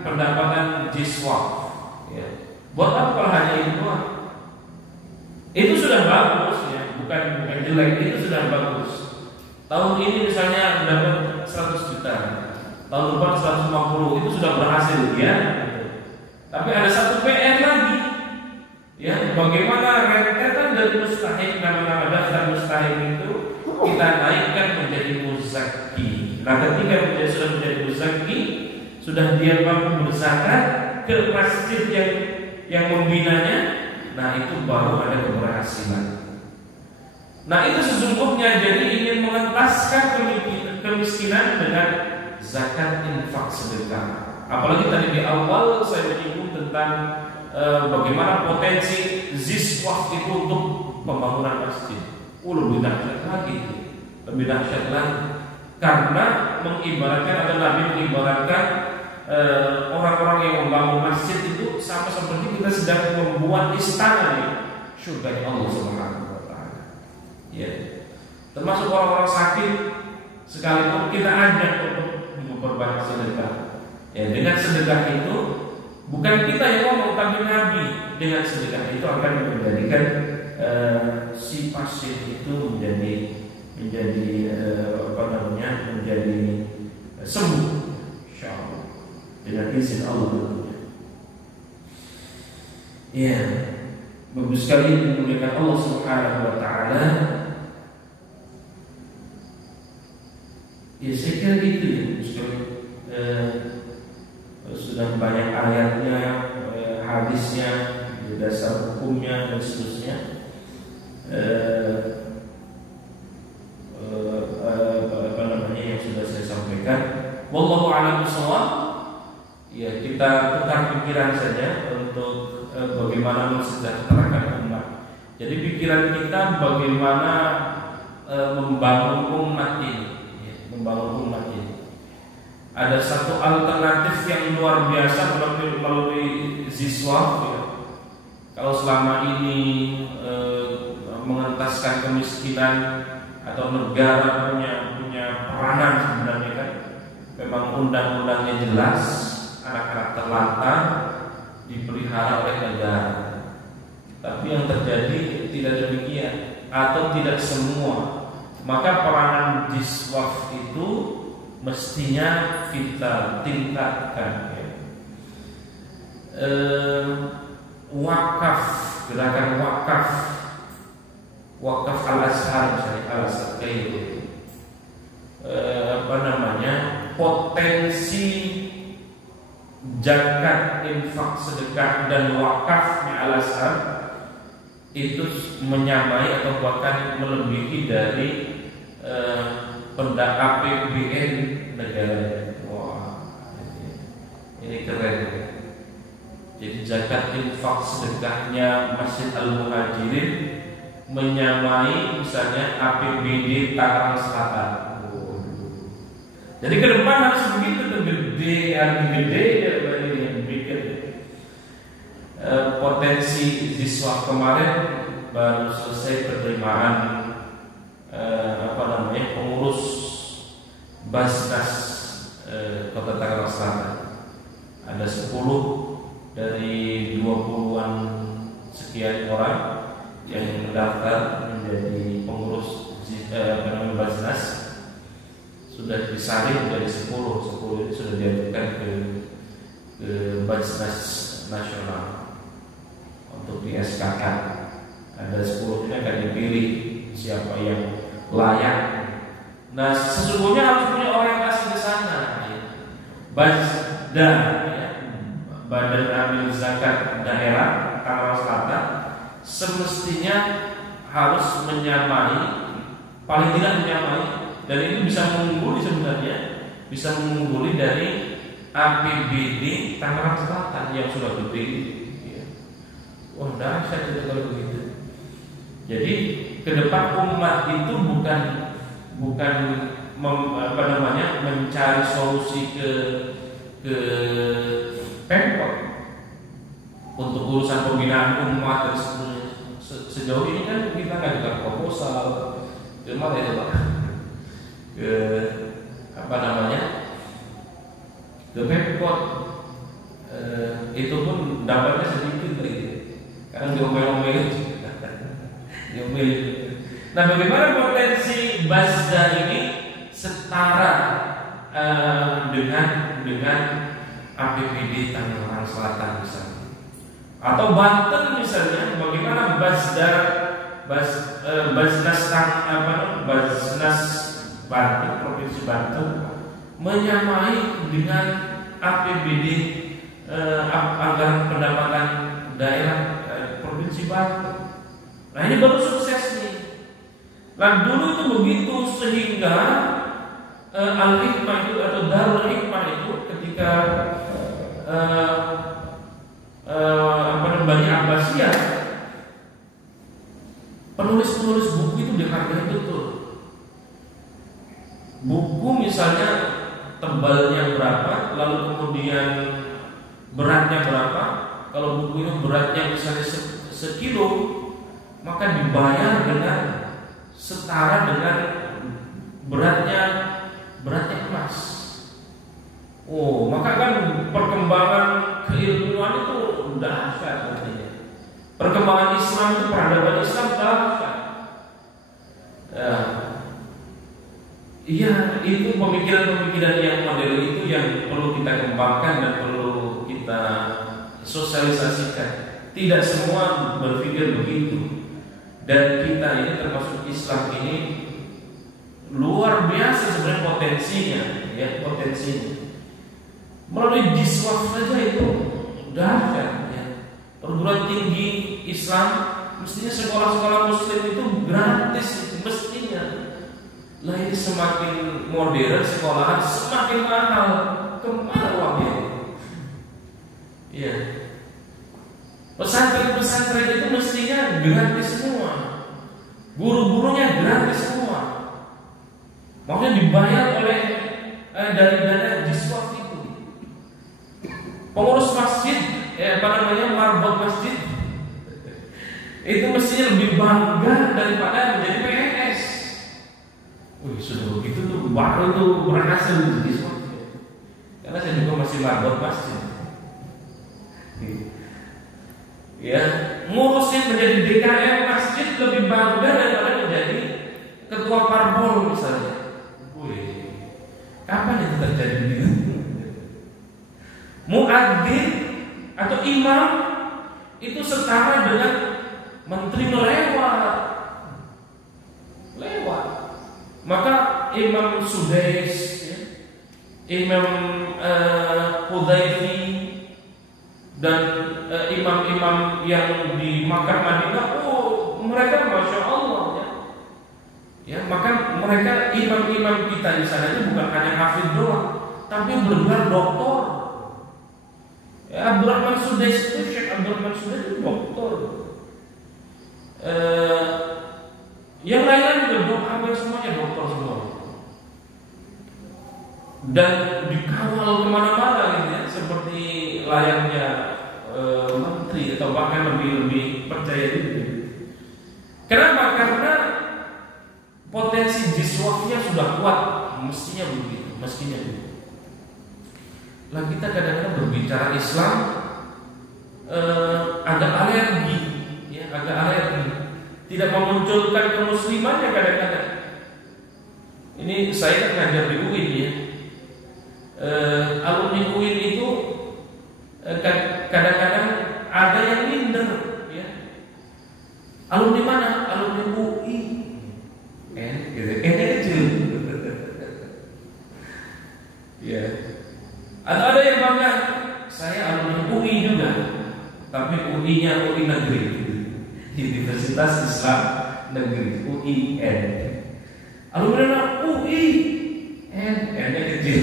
pendapatan jiswaf. Ya. Buat apa hanya itu doang? Itu sudah bagus ya, bukan jelek, itu sudah bagus. Tahun ini misalnya dapat 100 juta, tahun depan 150, itu sudah berhasil ya. Tapi ada satu PR lagi, ya, bagaimana rentetan dari mustahik, nama-nama daftar mustahik itu kita naikkan menjadi muzaki. Nah, ketika sudah menjadi muzaki, sudah dia mampu berzakat ke masjid yang membinanya, nah itu baru ada keberhasilan. Nah, itu sesungguhnya jadi ingin mengentaskan kemiskinan dengan zakat infak sedekah. Apalagi tadi di awal saya menyinggung tentang bagaimana potensi ziswaf itu untuk pembangunan masjid. Lebih dahsyat lagi, karena mengibaratkan atau Nabi mengibaratkan orang-orang yang membangun masjid itu sama seperti kita sedang membuat istana di surga Allah Subhanahu wa taala. Ya. Termasuk orang-orang sakit sekalipun kita ajak untuk memperbanyak sedekah. Ya, dengan sedekah itu bukan kita yang ngomong, tapi Nabi dengan sedekah itu akan menjadikan si pasien itu menjadi sembuh, insyaallah, dengan izin Allah tentunya. Ya, bagus sekali memuliakan Allah Subhanahu wa taala. Ya, saya kira itu ya, sudah banyak ayatnya, hadisnya, dasar hukumnya dan seterusnya. Yang sudah saya sampaikan. Wallahu a'lam bishawab. Ya, kita tukar pikiran saja untuk bagaimana mensejahterakan umat. Jadi pikiran kita bagaimana membangun umat ini, ya, membangun umat ini. Ada satu alternatif yang luar biasa melalui ziswaf, ya. Kalau selama ini mengentaskan kemiskinan atau negara punya peranan sebenarnya kan, memang undang-undangnya jelas, anak-anak terlantar dipelihara oleh negara. Tapi yang terjadi tidak demikian atau tidak semua. Maka peranan ziswaf itu mestinya kita tingkatkan, ya. Wakaf, gerakan wakaf al-azhar misalnya, al-azhar itu potensi zakat, infak, sedekah dan wakafnya al-azhar itu menyamai atau bahkan melebihi dari APBN negara. Wah, ini keren. Jadi zakat, infak, sedekahnya Masjid Al-Muhajirin menyamai misalnya APBD Tangerang Selatan. Jadi ke depan harus begitu tuh, gede ya, yang bikin potensi ziswaf. Kemarin baru selesai penerimaan pengurus Basnas Kota Tangerang Selatan. Ada 10 dari 20-an sekian orang yang mendaftar menjadi pengurus Basnas. Sudah disaring dari 10 itu sudah diajukan ke Basnas Nasional untuk di SK-kan. Ada 10 ini akan dipilih siapa yang layak. Nah, sesungguhnya harus punya orientasi ke sana, ya. Basda, ya. Badan Amil Zakat Daerah Tangerang Selatan semestinya harus menyamai, paling tidak menyamai, dan itu bisa mengungguli sebenarnya, bisa mengungguli dari APBD Tangerang Selatan yang sudah gede. Ya. Wah, dahsyat itu kalau begitu. Jadi ke depan umat itu bukan mencari solusi ke Pemkot untuk urusan pembinaan umat dan sejauh ini kan kita ngajukan proposal ke mana itu Pak? Ke ke Pemkot, itu pun dapatnya sedikit lagi karena diomel-omel. Nah, bagaimana potensi Basda ini setara dengan APBD Tangerang Selatan misalnya, atau Banten misalnya, bagaimana Basnas Banten, Provinsi Banten menyamai dengan APBD anggaran pendapatan daerah Provinsi Banten. Nah, ini baru sukses nih. Nah, dulu itu begitu, sehingga Al-Hikmah itu atau Darul Hikmah itu ketika Bani Abbasiyah, penulis buku itu dihargai betul. Buku misalnya tebalnya berapa, lalu kemudian beratnya berapa. Kalau buku itu beratnya misalnya sekilo, maka dibayar dengan setara dengan beratnya emas. Oh, maka kan perkembangan keilmuan itu dahsyat artinya. Perkembangan Islam itu, peradaban Islam dahsyat. Iya, itu pemikiran-pemikiran yang model itu yang perlu kita kembangkan dan perlu kita sosialisasikan. Tidak semua berpikir begitu. Dan kita ini termasuk Islam ini luar biasa sebenarnya potensinya. Melalui jiswaf saja itu dahsyat ya. Perguruan tinggi Islam mestinya sekolah-sekolah Muslim itu gratis mestinya. Lah ini semakin modern sekolahan semakin mahal. Kemana uangnya? Iya. Pesantren itu mestinya gratis semua. Guru-gurunya gratis semua. Maksudnya dibayar oleh dari dana jiswaf itu. Pengurus masjid, marbot masjid, itu mestinya lebih bangga daripada menjadi PNS. Wih, sudah begitu tuh baru tuh berhasil jiswaf. Karena saya juga masih marbot masjid. Ya, ngurusnya menjadi DKM masjid lebih bangga daripada menjadi ketua parpol misalnya. Wih, kapan itu terjadi begitu? Muadzin atau imam itu setara dengan menteri lewat. Maka Imam Sudais, ya, Imam Hudzaify dan imam-imam yang di Makkah Madinah, mereka masya Allah ya, maka mereka imam-imam kita di sana itu bukan hanya hafid doang, tapi benar-benar doktor. Ya, Abdurrahman Sudais itu, Syekh Abdurrahman Sudais itu doktor. Yang lain juga hampir semuanya doktor semua. Dan dikawal kemana-mana gitu ya, seperti layaknya menteri atau bahkan lebih percaya diri. Kenapa? Karena potensi jiswafnya sudah kuat, mestinya begitu. Nah, kita kadang-kadang berbicara Islam agak alergi, tidak memunculkan kemuslimannya kadang-kadang. Ini saya ngajar di UIN ya. Alumni UIN itu kadang-kadang ada yang minder ya. Alumni mana? Alumni UI. Kecil. Ya. Atau ada yang bangga, saya alumni UI juga, tapi UI-nya UI UI negeri, Universitas Islam Negeri UIN. Alumni UI, N-nya kecil.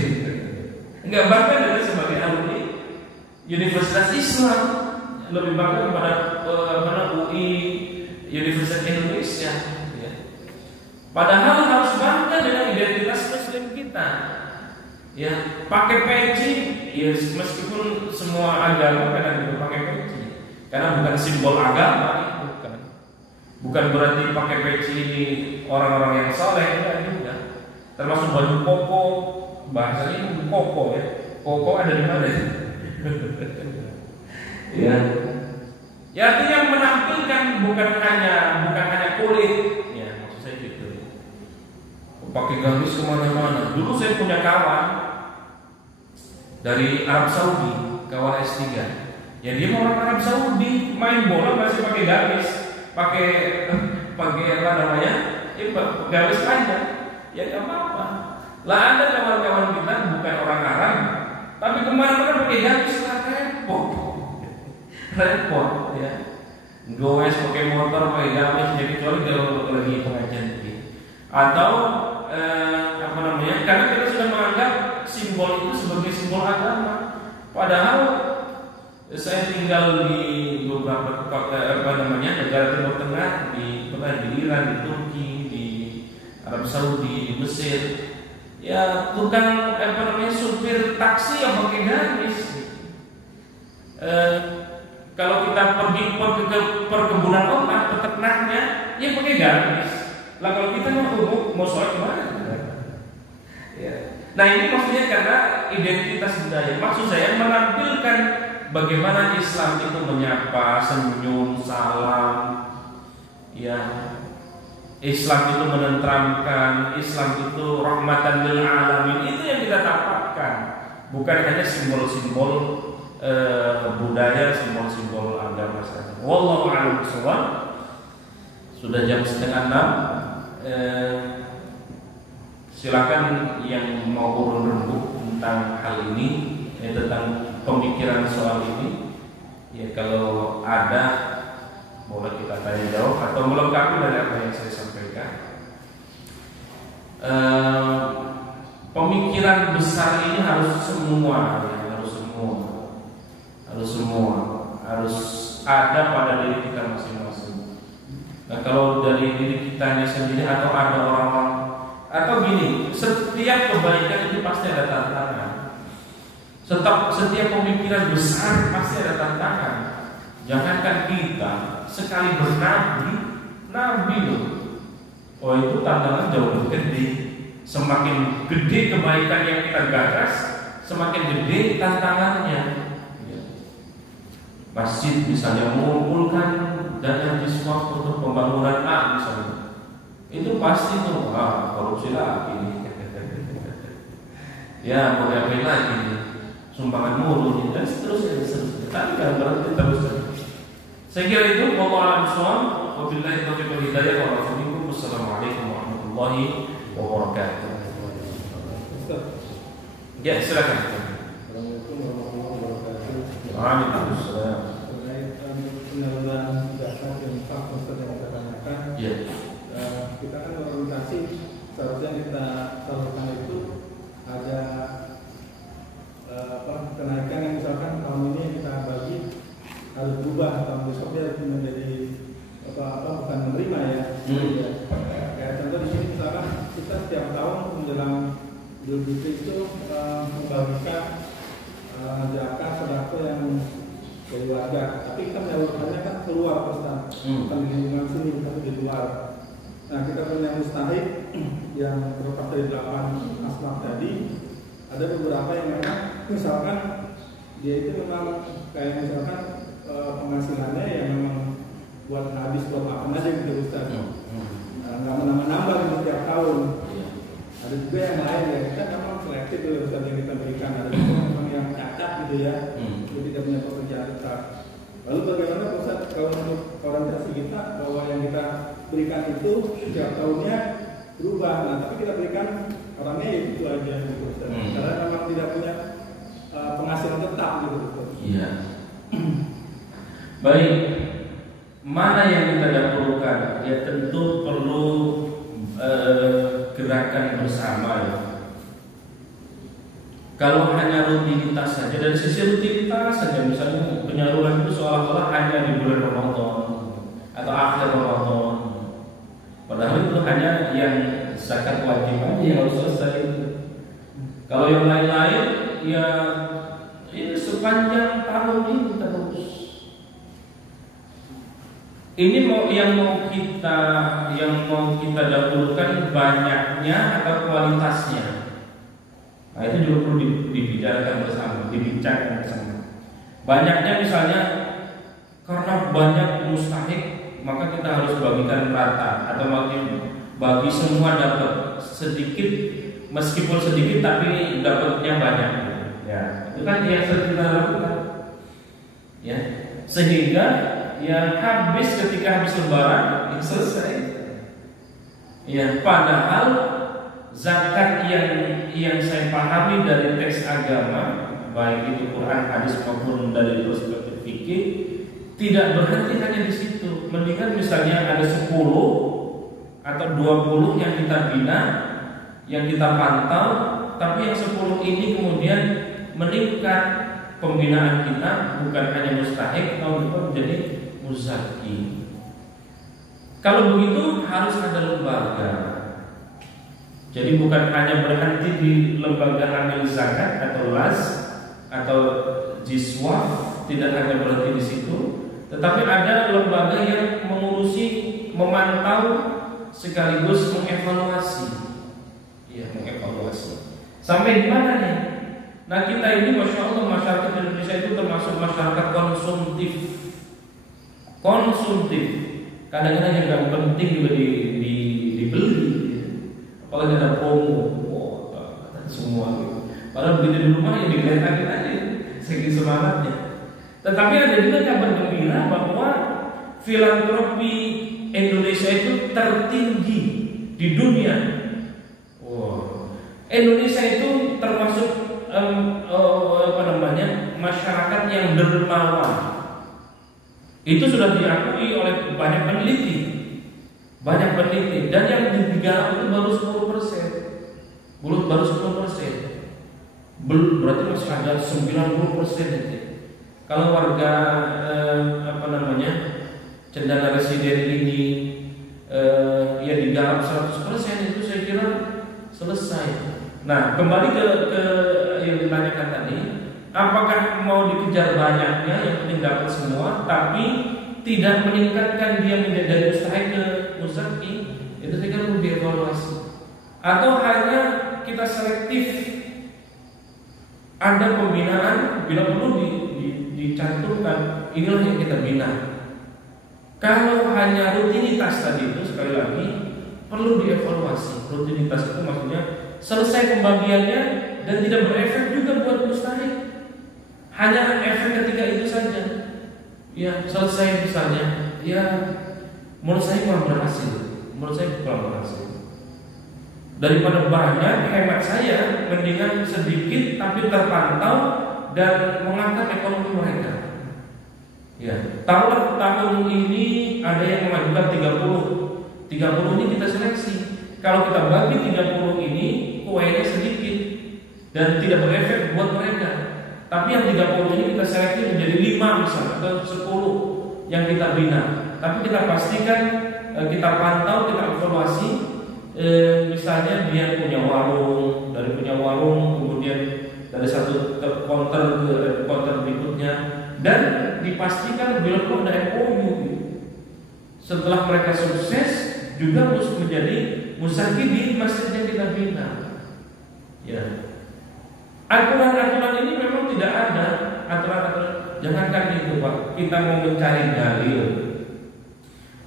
Enggak bangga dengan sebagai alumni Universitas Islam, lebih bangga kepada UI Universitas Indonesia. Ya. Padahal harus bangga dengan identitas Muslim kita. Ya, pakai peci, ya meskipun semua agama kadang juga pakai peci, karena bukan simbol agama, bukan berarti pakai peci ini orang-orang yang saleh, enggak juga. Termasuk baju koko, bahasanya itu koko ya. Koko ada di mana? Ya. Ya artinya menampilkan bukan hanya kulit, ya maksud saya gitu. Pakai gamis kemana-mana. Dulu saya punya kawan dari Arab Saudi, kawan S3. Ya dia orang Arab Saudi, main bola masih pakai gamis, pakai apa namanya? Gamis panjang. Ya nggak apa-apa. Lah ada kawan-kawan kita bukan orang Arab, tapi kemana-mana pakai gamis, repot ya. Goes pakai motor, pakai gamis, jadi kecuali kalau lagi pengajian ini. Atau apa namanya? Karena kita sudah menganggap simbol itu sebagai simbol agama. Padahal saya tinggal di beberapa negara Timur Tengah, di Iran, di Turki, di Arab Saudi, di Mesir. Ya tukang supir taksi yang pakai gamis. Kalau kita pergi ke perkebunan orang, peternaknya, ya pakai gamis. Lah kalau kita mau sholat gimana? Ya. Nah ini maksudnya karena identitas budaya. Maksud saya menampilkan bagaimana Islam itu menyapa, senyum, salam. Ya, Islam itu menenteramkan, Islam itu rahmatan lil alamin. Itu yang kita dapatkan, bukan hanya simbol-simbol budaya, simbol-simbol agama saja. Wallahu a'lam bishawab. Sudah jam 5:30. Silakan yang mau urun rembuk tentang hal ini, tentang pemikiran soal ini. Ya kalau ada boleh kita tanya jawab atau melengkapi dari apa yang saya sampaikan. Pemikiran besar ini harus semua, harus ada pada diri kita masing-masing. Nah kalau dari diri kitanya sendiri atau ada orang-orang atau gini, setiap kebaikan itu pasti ada tantangan. Setiap pemikiran besar pasti ada tantangan. Jangankan kita sekali bernabi, nabi loh. Oh itu tantangan jauh lebih gede. Semakin gede kebaikan yang kita gagas, semakin gede tantangannya. Masjid misalnya mengumpulkan dana biswak untuk pembangunan A misalnya, itu pasti tuh korupsi lagi. Ya mau diapain lagi? Sumbangan mulu dan seterusnya. Tapi kan berarti terus. Saya kira itu. Wallahu a'lam bishawab. Wabillahi taufiq wal hidayah. Wassalamualaikum warahmatullahi wabarakatuh. Ya silakan. Assalamualaikum warahmatullahi wabarakatuh. Waalaikumsalam. Penyaluran jasa yang Pak Ustaz yang kita tanyakan. Ya. Kita kan orientasi seharusnya kita salurkan itu ada kenaikan yang misalkan tahun ini kita bagi harus berubah, tahun besoknya menjadi bukan menerima ya. Kayak contoh di sini misalkan kita setiap tahun menjelang Idul Fitri itu membagikan zakat sedekah yang dari warga, tapi kita menyalurkannya kan keluar Ustaz, bukan di lingkungan sini tapi di luar. Nah kita punya mustahik yang terlepas dari 8 asbab tadi. Ada beberapa yang memang misalkan dia itu memang kayak misalkan penghasilannya yang memang buat habis buat makan aja gitu Ustaz. Nggak menambah-nambah gitu setiap tahun. Ada juga yang lain ya, kita memang selektif dulu Ustaz yang kita berikan. Ada juga memang yang cacat gitu ya, itu tidak punya pekerjaan tetap. Lalu bagaimana Ustaz kalau untuk orientasi kita bahwa yang kita berikan itu setiap tahunnya berubah, nah tapi kita berikan orangnya ya itu aja gitu Ustaz. Karena memang tidak punya penghasilan tetap gitu Ustaz. Iya. Baik. mana yang kita dahulukan? Ya tentu perlu gerakan bersama ya. Kalau hanya rutinitas saja, dari sisi rutinitas saja, misalnya penyaluran itu seolah-olah hanya di bulan Ramadan atau akhir Ramadan, padahal itu hanya yang zakat wajib aja yang harus selesai. Kalau yang lain-lain ya sepanjang tahun ini terus. Ini yang mau kita dahulukan banyaknya atau kualitasnya. Nah itu juga perlu dibicarakan bersama. Banyaknya misalnya karena banyak mustahik, maka kita harus bagikan rata atau bagi semua dapat sedikit, meskipun sedikit tapi dapatnya banyak. Ya, itu kan yang sering kita lakukan. Ya, sehingga ya ketika habis lebaran ya selesai. Ya, padahal zakat yang saya pahami dari teks agama, baik itu Quran, hadis maupun dari perspektif fikih, tidak berhenti hanya di situ. Mendingan misalnya ada 10 atau 20 yang kita bina, yang kita pantau, tapi yang 10 ini kemudian meningkat pembinaan kita, bukan hanya mustahik, tahun depan menjadi muzaki. Kalau begitu harus ada lembaga. Jadi bukan hanya berhenti di lembaga amil zakat atau las atau jiswaf, tidak hanya berhenti di situ, tetapi ada lembaga yang mengurusi, memantau sekaligus mengevaluasi. Ya, mengevaluasi. Sampai di mana nih? Nah kita ini masya Allah masyarakat Indonesia itu termasuk masyarakat konsumtif. Kadang-kadang yang gak penting juga dibeli. Apalagi ada promo, semua gitu. Padahal begitu di rumah ya digeletakkan aja, segi semangatnya. Tetapi ada juga kabar gembira bahwa filantropi Indonesia itu tertinggi di dunia. Indonesia itu termasuk masyarakat yang dermawan. Itu sudah diakui oleh banyak peneliti. Dan yang digarap itu baru 10%. Baru 10%. Berarti masih ada 90% itu. Kalau warga cendana residen ini ya digarap 100%, itu saya kira selesai. Nah, kembali ke yang ditanyakan tadi, apakah mau dikejar banyaknya yang penting dapat semua, tapi tidak meningkatkan dia menjadi mustahik ke muzaki, itu saya kira perlu dievaluasi. Atau hanya kita selektif, ada pembinaan bila perlu dicantumkan inilah yang kita bina. Kalau hanya rutinitas tadi itu sekali lagi perlu dievaluasi. Rutinitas itu maksudnya selesai pembagiannya dan tidak berefek juga buat mustahik. Hanya efek ketika itu saja. Ya selesai misalnya, ya menurut saya kurang berhasil. Daripada banyak, hemat saya mendingan sedikit tapi terpantau dan mengangkat ekonomi mereka. Ya, tahun ini ada yang mengajukan 30 ini kita seleksi. Kalau kita bagi 30 ini, kuenya sedikit dan tidak berefek buat mereka. Tapi yang 30 ini kita seleksi menjadi 5 misalnya atau 10 yang kita bina. Tapi kita pastikan, kita pantau, kita evaluasi. Misalnya dia punya warung, kemudian dari satu konter ke konter berikutnya, dan dipastikan bila perlu ada MOU. Setelah mereka sukses juga harus menjadi muzaki di masjid yang kita bina. Ya. Aturan-aturan ini memang tidak ada. Aturan-aturan, jangankan itu Pak, kita mau mencari dalil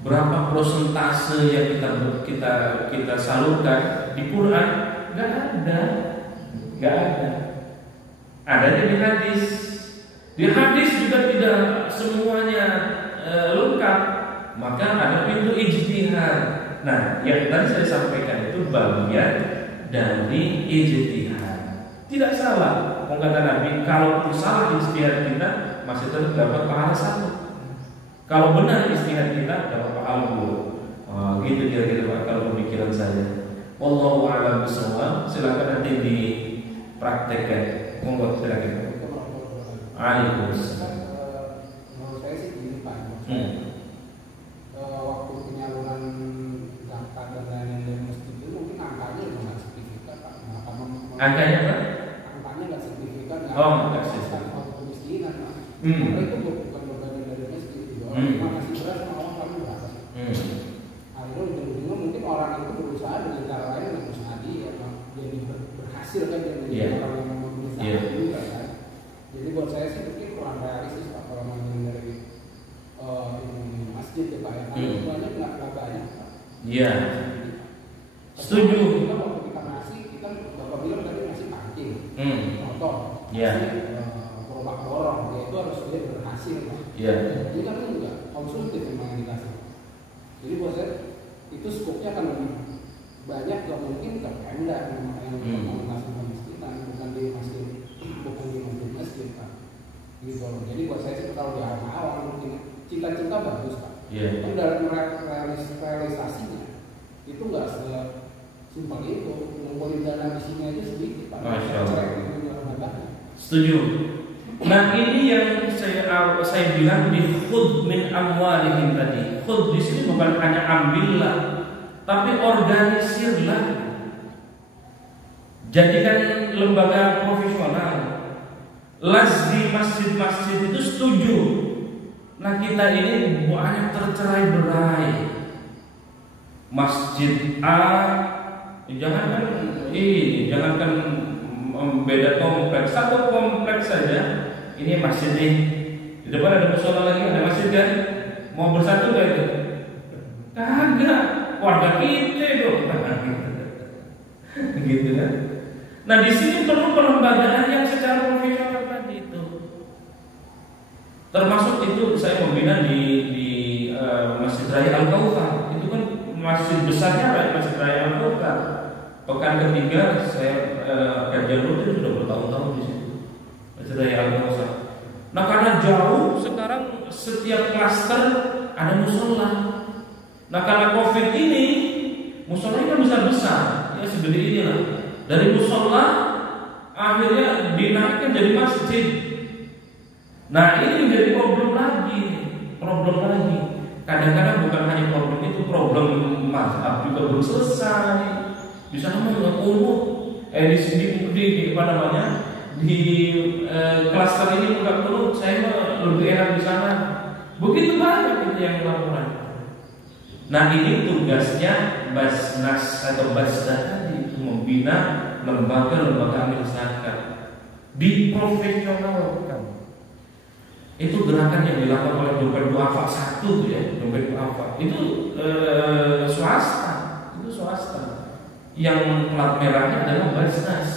berapa prosentase yang kita salurkan di Quran, nggak ada. Adanya di hadis. Di hadis juga tidak semuanya lengkap, maka ada pintu ijtihad. Nah, yang tadi saya sampaikan itu bagian dari ijtihad. Tidak salah, kata Nabi, kalau salah ijtihad kita masih tetap dapat pahala 1. Kalau benar istihad kita dapat pahala 2. Gitu kira-kira Pak kalau pemikiran saya. Wallahu a'lam bishawab. Silakan nanti dipraktekkan. Monggo silakan. Waalaikumsalam. Menurut saya sih gini Pak. Waktu penyaluran zakat dan lain-lain dari masjid itu mungkin angkanya nggak signifikan Pak. Angkanya apa? Angkanya nggak signifikan. Nggak signifikan. Waktu kemiskinan Pak. Karena itu bukan bagian dari masjid. Orang masih beras sama orang kami berapa? Akhirnya ujung-ujungnya mungkin orang itu berusaha dengan cara lain dengan usaha dia, jadi berhasil kan jadi orang yang berusaha juga kan. Jadi buat saya sih mungkin kurang realistis Pak kalau ngomongin dari ini masjid ya Pak ya. Karena banyak nggak banyak Pak. Iya. Setuju. Kita waktu kita ngasih, kita Bapak bilang tadi ngasih pancing, motor, gerobak dorong, dia itu harus dia berhasil Pak. Iya. Jadi kan itu juga konsumtif memang yang dikasih. Jadi buat saya itu skopnya akan lebih banyak kalau mungkin ke Pemda yang mengasih kemiskinan, bukan di masjid, bukan di masjid Pak. Gitu. Jadi buat saya sih kalau di awal mungkin cita-cita bagus Pak. Tapi dalam realisasinya itu nggak sesimpel itu. Ngumpulin dana di sini aja sedikit Pak. Masya Allah. Setuju. Nah ini yang saya bilang di khudh min amwalihim tadi. Khudh di sini bukan hanya ambillah, tapi organisirlah. Jadikan lembaga profesional. Las di masjid-masjid itu setuju. Nah kita ini banyak tercerai-berai. Masjid A, jangankan beda kompleks, satu kompleks saja. Ini masjid nih, di depan ada musola lagi, ada masjid kan? Mau bersatu gak itu? Kagak, warga kita itu. Gitu kan? Nah di sini perlu pelembagaan yang secara profesional tadi itu. Termasuk itu saya membina di Masjid Raya Al-Kautsar. Itu kan masjid besarnya Masjid Raya Al-Kautsar. Pekan ketiga saya kajian rutin sudah bertahun-tahun di situ. Masjid Raya Al-Kautsar. Nah karena jauh sekarang setiap klaster ada musola. Nah karena COVID ini musolanya kan besar-besar, ya segede ini lah. Dari musola akhirnya dinaikkan jadi masjid. Nah ini menjadi problem lagi. Kadang-kadang bukan hanya problem itu, problem mazhab juga belum selesai. Di sana nggak umum. Di sini di apa namanya di klaster ini nggak perlu. Saya lebih enak di sana. Begitu banyak itu yang laporan. Nah ini tugasnya Basnas atau Basnas tadi itu membina lembaga-lembaga amil zakat, diprofesionalkan. Itu gerakan yang dilakukan oleh Dompet Duafa 1 ya, Dompet Duafa itu swasta, yang plat merahnya adalah Basnas.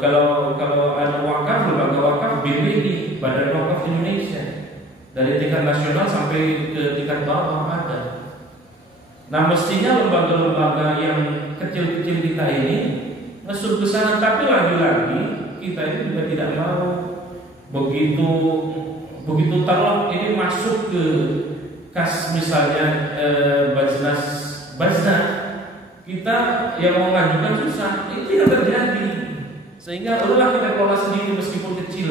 Kalau ada wakaf, lembaga wakaf BPI, Badan Wakaf Indonesia, dari tingkat nasional sampai ke tingkat bawah ada. Nah mestinya lembaga-lembaga yang kecil-kecil kita ini ngesut ke sana, tapi lagi-lagi kita ini juga tidak mau begitu taruh ini masuk ke kas misalnya Basnas kita yang mau ngajukan susah, itu yang terjadi. Sehingga ulah kita kelola sendiri meskipun kecil.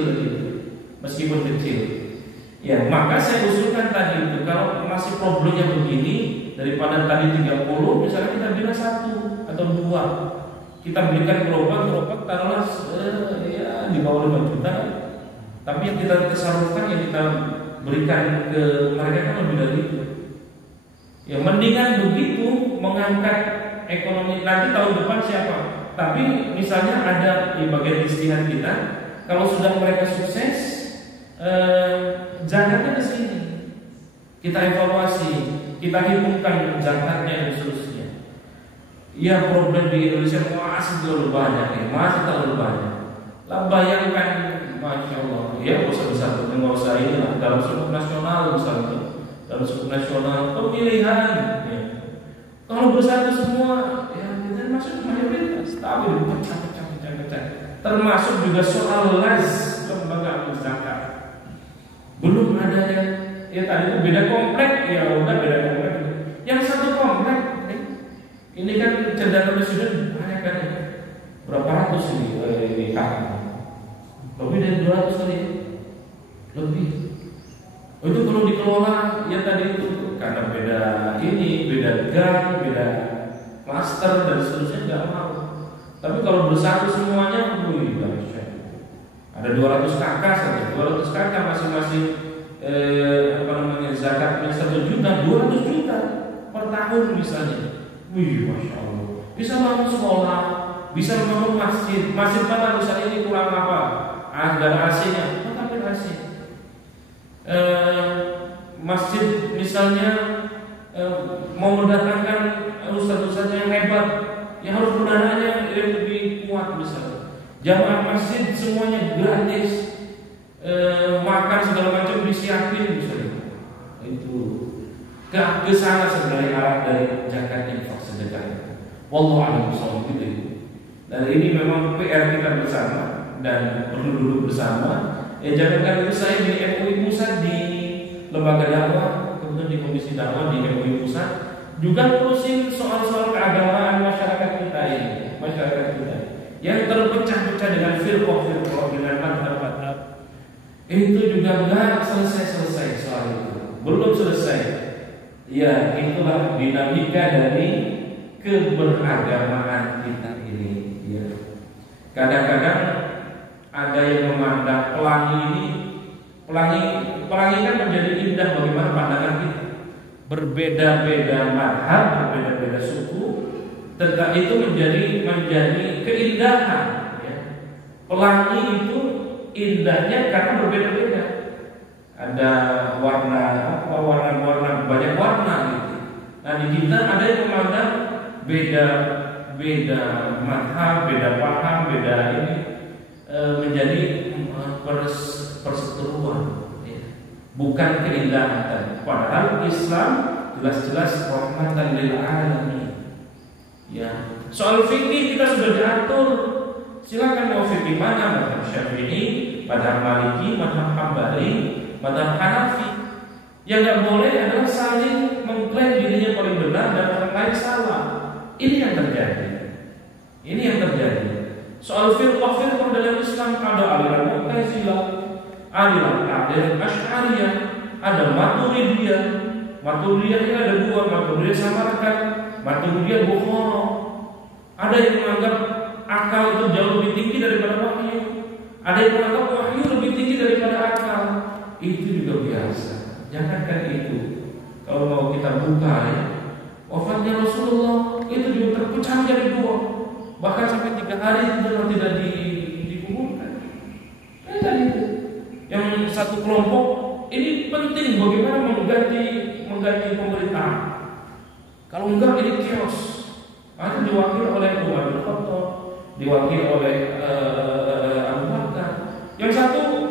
Ya, maka saya usulkan tadi itu kalau masih problemnya begini, daripada tadi 30, misalnya kita bina 1 atau 2. Kita berikan gerobak taruhlah ya di bawah 5 juta. Tapi yang kita tersalurkan, yang kita berikan ke mereka kan lebih dari itu. Ya mendingan begitu mengangkat ekonomi. Nanti tahun depan siapa? Tapi misalnya ada di bagian istihad kita, kalau sudah mereka sukses, zakatnya ke sini. Kita evaluasi, kita hitungkan zakatnya dan seterusnya. Ya problem di Indonesia masih terlalu banyak, Lah bayangkan, Masya Allah, ya nggak usah ini lah. Dalam suku nasional misalnya, pemilihan, ya. Kalau bersatu semua, ya kita masuk mayoritas, tapi pecah. Termasuk juga soal las lembaga zakat. Belum ada ya tadi itu beda komplek, ya udah beda komplek. Yang satu komplek, ini kan cendakan presiden banyak kan, berapa ratus ini kakak, lebih dari 200 kali, lebih. Itu kalau dikelola ya tadi itu karena beda ini, beda gang, beda klaster dan seterusnya nggak mau. Tapi kalau bersatu semuanya, wih, ada 200 kakak saja, 200 kakak masing-masing zakatnya 1 juta, 200 juta per tahun misalnya. Wih, masya Allah. Bisa bangun sekolah, bisa bangun masjid. Masjid mana misalnya ini kurang apa? Ada AC-nya, tapi AC. Masjid misalnya mau mendatangkan ustaz-ustaz yang hebat, yang harus pendananya yang lebih kuat misalnya. Jamaah masjid semuanya gratis, makan segala macam disiapin misalnya. Itu ke sana sebenarnya arah dari zakat infak sedekah. Wallahu a'lam bishawab itu. Dan ini memang PR kita bersama dan perlu duduk bersama. Ya jangan kan itu saya di MUI Pusat di lembaga dakwah, kemudian di komisi dakwah di MUI Pusat juga ngurusin soal-soal keagamaan masyarakat kita ini, yang terpecah-pecah dengan firqah dengan madhab. Itu juga nggak selesai soal itu, belum selesai. Ya itulah dinamika dari keberagamaan kita ini. Ya. Kadang-kadang ada yang memandang pelangi kan menjadi indah bagaimana pandangan kita. Berbeda-beda madhab, berbeda-beda suku, tentang itu menjadi keindahan. Ya. Pelangi itu indahnya karena berbeda-beda. Ada warna banyak warna gitu. Nah di kita ada yang memandang beda madhab, beda paham, beda ini menjadi perseteruan. Bukan keindahan. Padahal Islam jelas-jelas rahmatan lil alamin. Ya. Soal fikih kita sudah diatur. Silakan mau fikih mana, mazhab Syafi'i, mazhab Maliki, mazhab Hambali, mazhab Hanafi. Yang nggak boleh adalah saling mengklaim dirinya paling benar dan orang lain salah. Ini yang terjadi. Soal firqah dalam Islam ada aliran Mu'tazilah, aliran Asy'ariyah, ada Maturidiyah. Maturidiyah ini ada 2, Maturidiyah Samarkand, Maturidiyah Bukhara. Ada yang menganggap akal itu jauh lebih tinggi daripada wahyu. Ada yang menganggap wahyu lebih tinggi daripada akal. Itu juga biasa. Jangankan itu. Kalau mau kita buka ya, wafatnya Rasulullah itu juga terpecah menjadi 2. Bahkan sampai 3 hari tidak dikuburkan. Kayak itu. Yang satu kelompok ini penting bagaimana mengganti pemerintah. Kalau enggak ini chaos. Ada diwakili oleh Umar bin Khattab, diwakili oleh Abu Bakar. Yang satu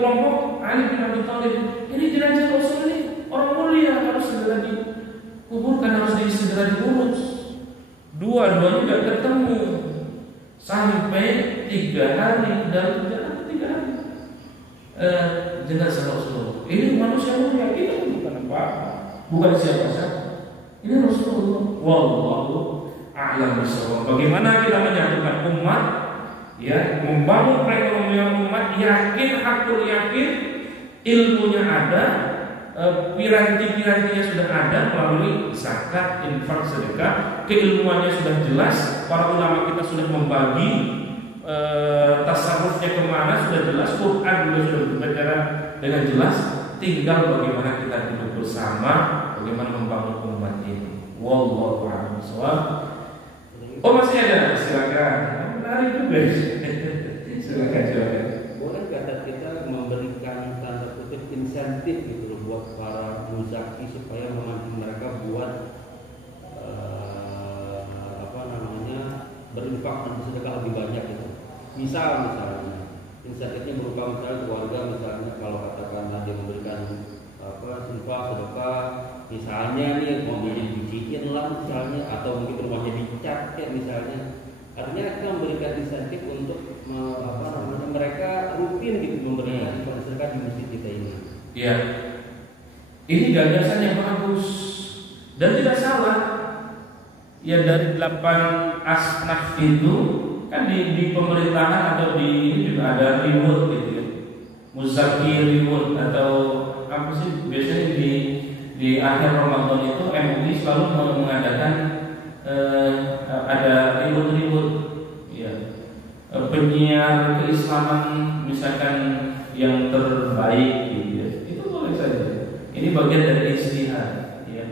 kelompok Ali bin Abi Thalib. Ini jenazah Rasul ini orang mulia, harus segera dikuburkan, harus segera diurus. Dua-duanya tidak ketemu sampai 3 hari dan 3 hari. Jenazah Rasulullah. Ini manusia mulia, kita bukan apa-apa, bukan siapa-siapa. Ini Rasulullah. Wallahu a'lam bishawab. Bagaimana kita menyatukan umat, ya, membangun perekonomian umat, hakul yakin, ilmunya ada, piranti-pirantinya sudah ada melalui zakat, infak, sedekah, keilmuannya sudah jelas, para ulama kita sudah membagi tasarrufnya kemana sudah jelas, Quran juga sudah berbicara dengan jelas. Tinggal bagaimana kita duduk bersama, bagaimana membangun umat ini. Wallahu a'lam bishawab. Oh masih ada, silakan. Menarik juga. Silakan. Boleh kata kita memberikan tanda kutip insentif gitu buat para muzaki supaya memancing mereka buat berinfak dan bersedekah lebih banyak gitu. Misalnya insentifnya berupa misalnya keluarga, misalnya kalau katakan dia memberikan infak sedekah, misalnya nih mobilnya dicicil lah misalnya, atau mungkin rumahnya dicat kayak misalnya. Artinya kita memberikan insentif untuk mereka rutin gitu memberikan sedekah di masjid kita ini. Ya, ini gagasan yang bagus dan tidak salah. Ya, dari 8 asnaf itu kan di pemerintahan atau di ini juga ada reward gitu ya, muzaki reward atau apa sih, biasanya di akhir Ramadan itu MUI selalu mengadakan ada reward ya, penyiar keislaman misalkan yang terbaik gitu ya, itu boleh saja. Ini bagian dari ijtihad ya,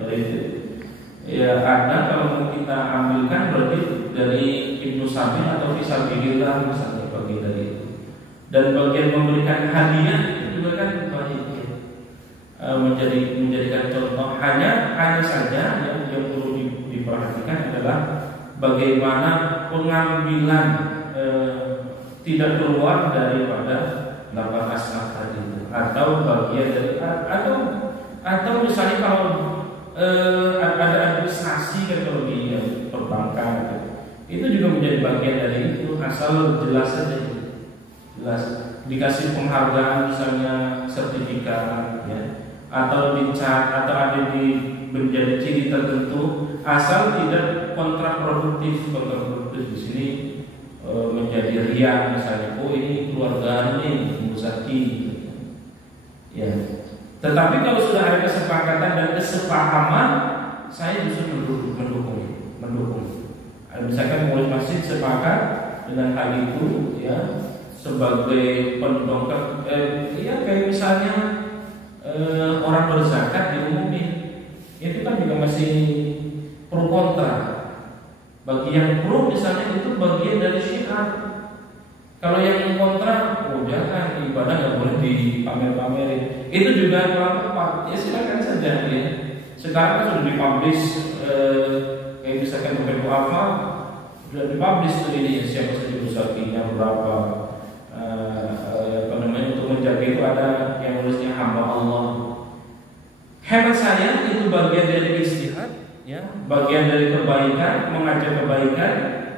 ya ada kalau mau kita ambilkan berarti dari Ibnu Sabil atau Fisabilillah misalnya, bagian dari itu. Dan bagian memberikan hadiah itu juga kan baik ya. Menjadikan contoh. Hanya saja yang perlu diperhatikan adalah bagaimana pengambilan tidak keluar daripada 8 asnaf tadi itu, atau bagian dari atau misalnya kalau ada administrasi kan kalau di perbankan itu juga menjadi bagian dari itu, asal jelas saja, jelas dikasih penghargaan misalnya sertifikat ya, atau dicat atau ada di menjadi ciri tertentu, asal tidak kontraproduktif di sini menjadi riya misalnya, oh ini keluarga ini muzaki ya. Tetapi kalau sudah ada kesepakatan dan kesepahaman, saya justru mendukung. Misalkan pengurus masjid sepakat dengan hal itu ya, sebagai pendongkrak ya, kayak misalnya orang berzakat diumumin, itu kan juga masih pro kontra. Bagi yang pro misalnya itu bagian dari syiar. Kalau yang kontra, oh jangan, ibadah nggak boleh dipamer-pamerin. Itu juga apa? Ya silakan saja ya. Sekarang kan sudah dipublish, kayak misalkan Dompet Wafa sudah dipublish tuh ini siapa saja usakinya berapa, untuk menjaga itu ada yang nulisnya hamba Allah. Hemat saya itu bagian dari ijtihad, ya, bagian dari kebaikan, mengajak kebaikan,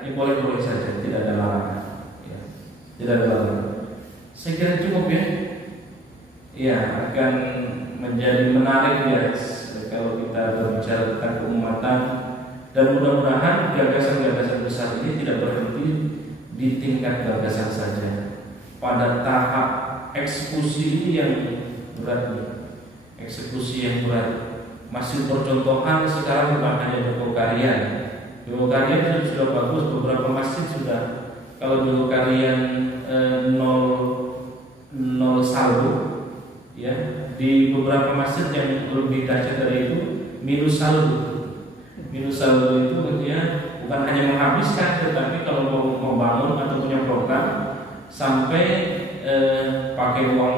ya boleh-boleh saja, tidak ada larangan. Tidak ada larangan. Saya kira cukup ya. Ya, akan menjadi menarik ya kalau kita berbicara tentang keumatan, dan mudah-mudahan gagasan-gagasan besar ini tidak berhenti di tingkat gagasan saja. Pada tahap eksekusi ini yang berat, eksekusi yang berat. Masih percontohan sekarang bukan hanya Joko Karyan. Joko Karyan sudah bagus, beberapa masjid sudah. Kalau Joko Karyan 0 saldo, ya, di beberapa masjid yang lebih dahsyat dari itu minus saldo. Minus saldo itu ya bukan hanya menghabiskan, tetapi kalau mau bangun atau punya program sampai pakai uang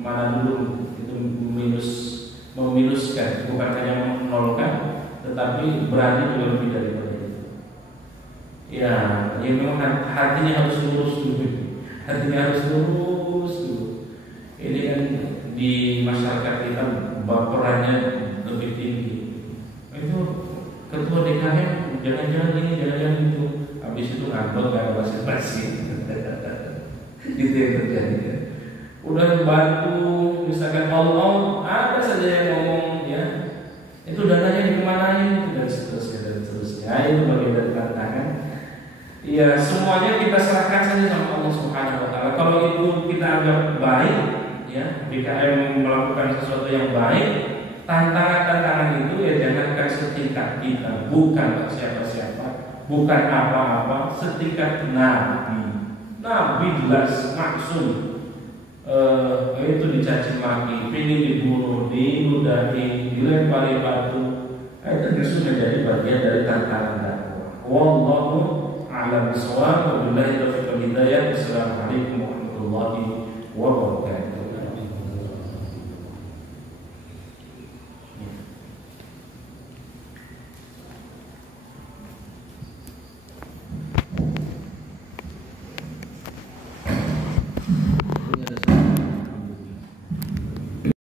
mana dulu itu meminuskan, bukan hanya menolkan, tetapi berani juga lebih daripada itu. Ya, memang hatinya harus lurus dulu. Hatinya harus lurus dulu. Ini kan di masyarakat kita baperannya lebih tinggi. Itu ketua DKM jangan-jangan ini, jangan-jangan itu. Habis itu ngambek gak ada basa-basi. Itu yang terjadi. Udah bantu misalkan Allah, ada saja yang ngomong ya, itu dananya dikemanain dan seterusnya. Itu bagian dari tantangan. Ya, semuanya kita serahkan saja sama Allah Subhanahu wa taala. Kalau itu kita anggap baik, ya, BKM melakukan sesuatu yang baik, tantangan-tantangan itu ya jangankan setingkat kita, bukan siapa-siapa, bukan apa-apa, setingkat Nabi jelas maksum. Itu dicaci maki, ingin dibunuh, diludahi, dilempari batu. Itu justru menjadi bagian dari tantangan dakwah. Wallahu a'lam bishawab. Wabillahi taufiq wal hidayah. Assalamualaikum warahmatullahi wabarakatuh.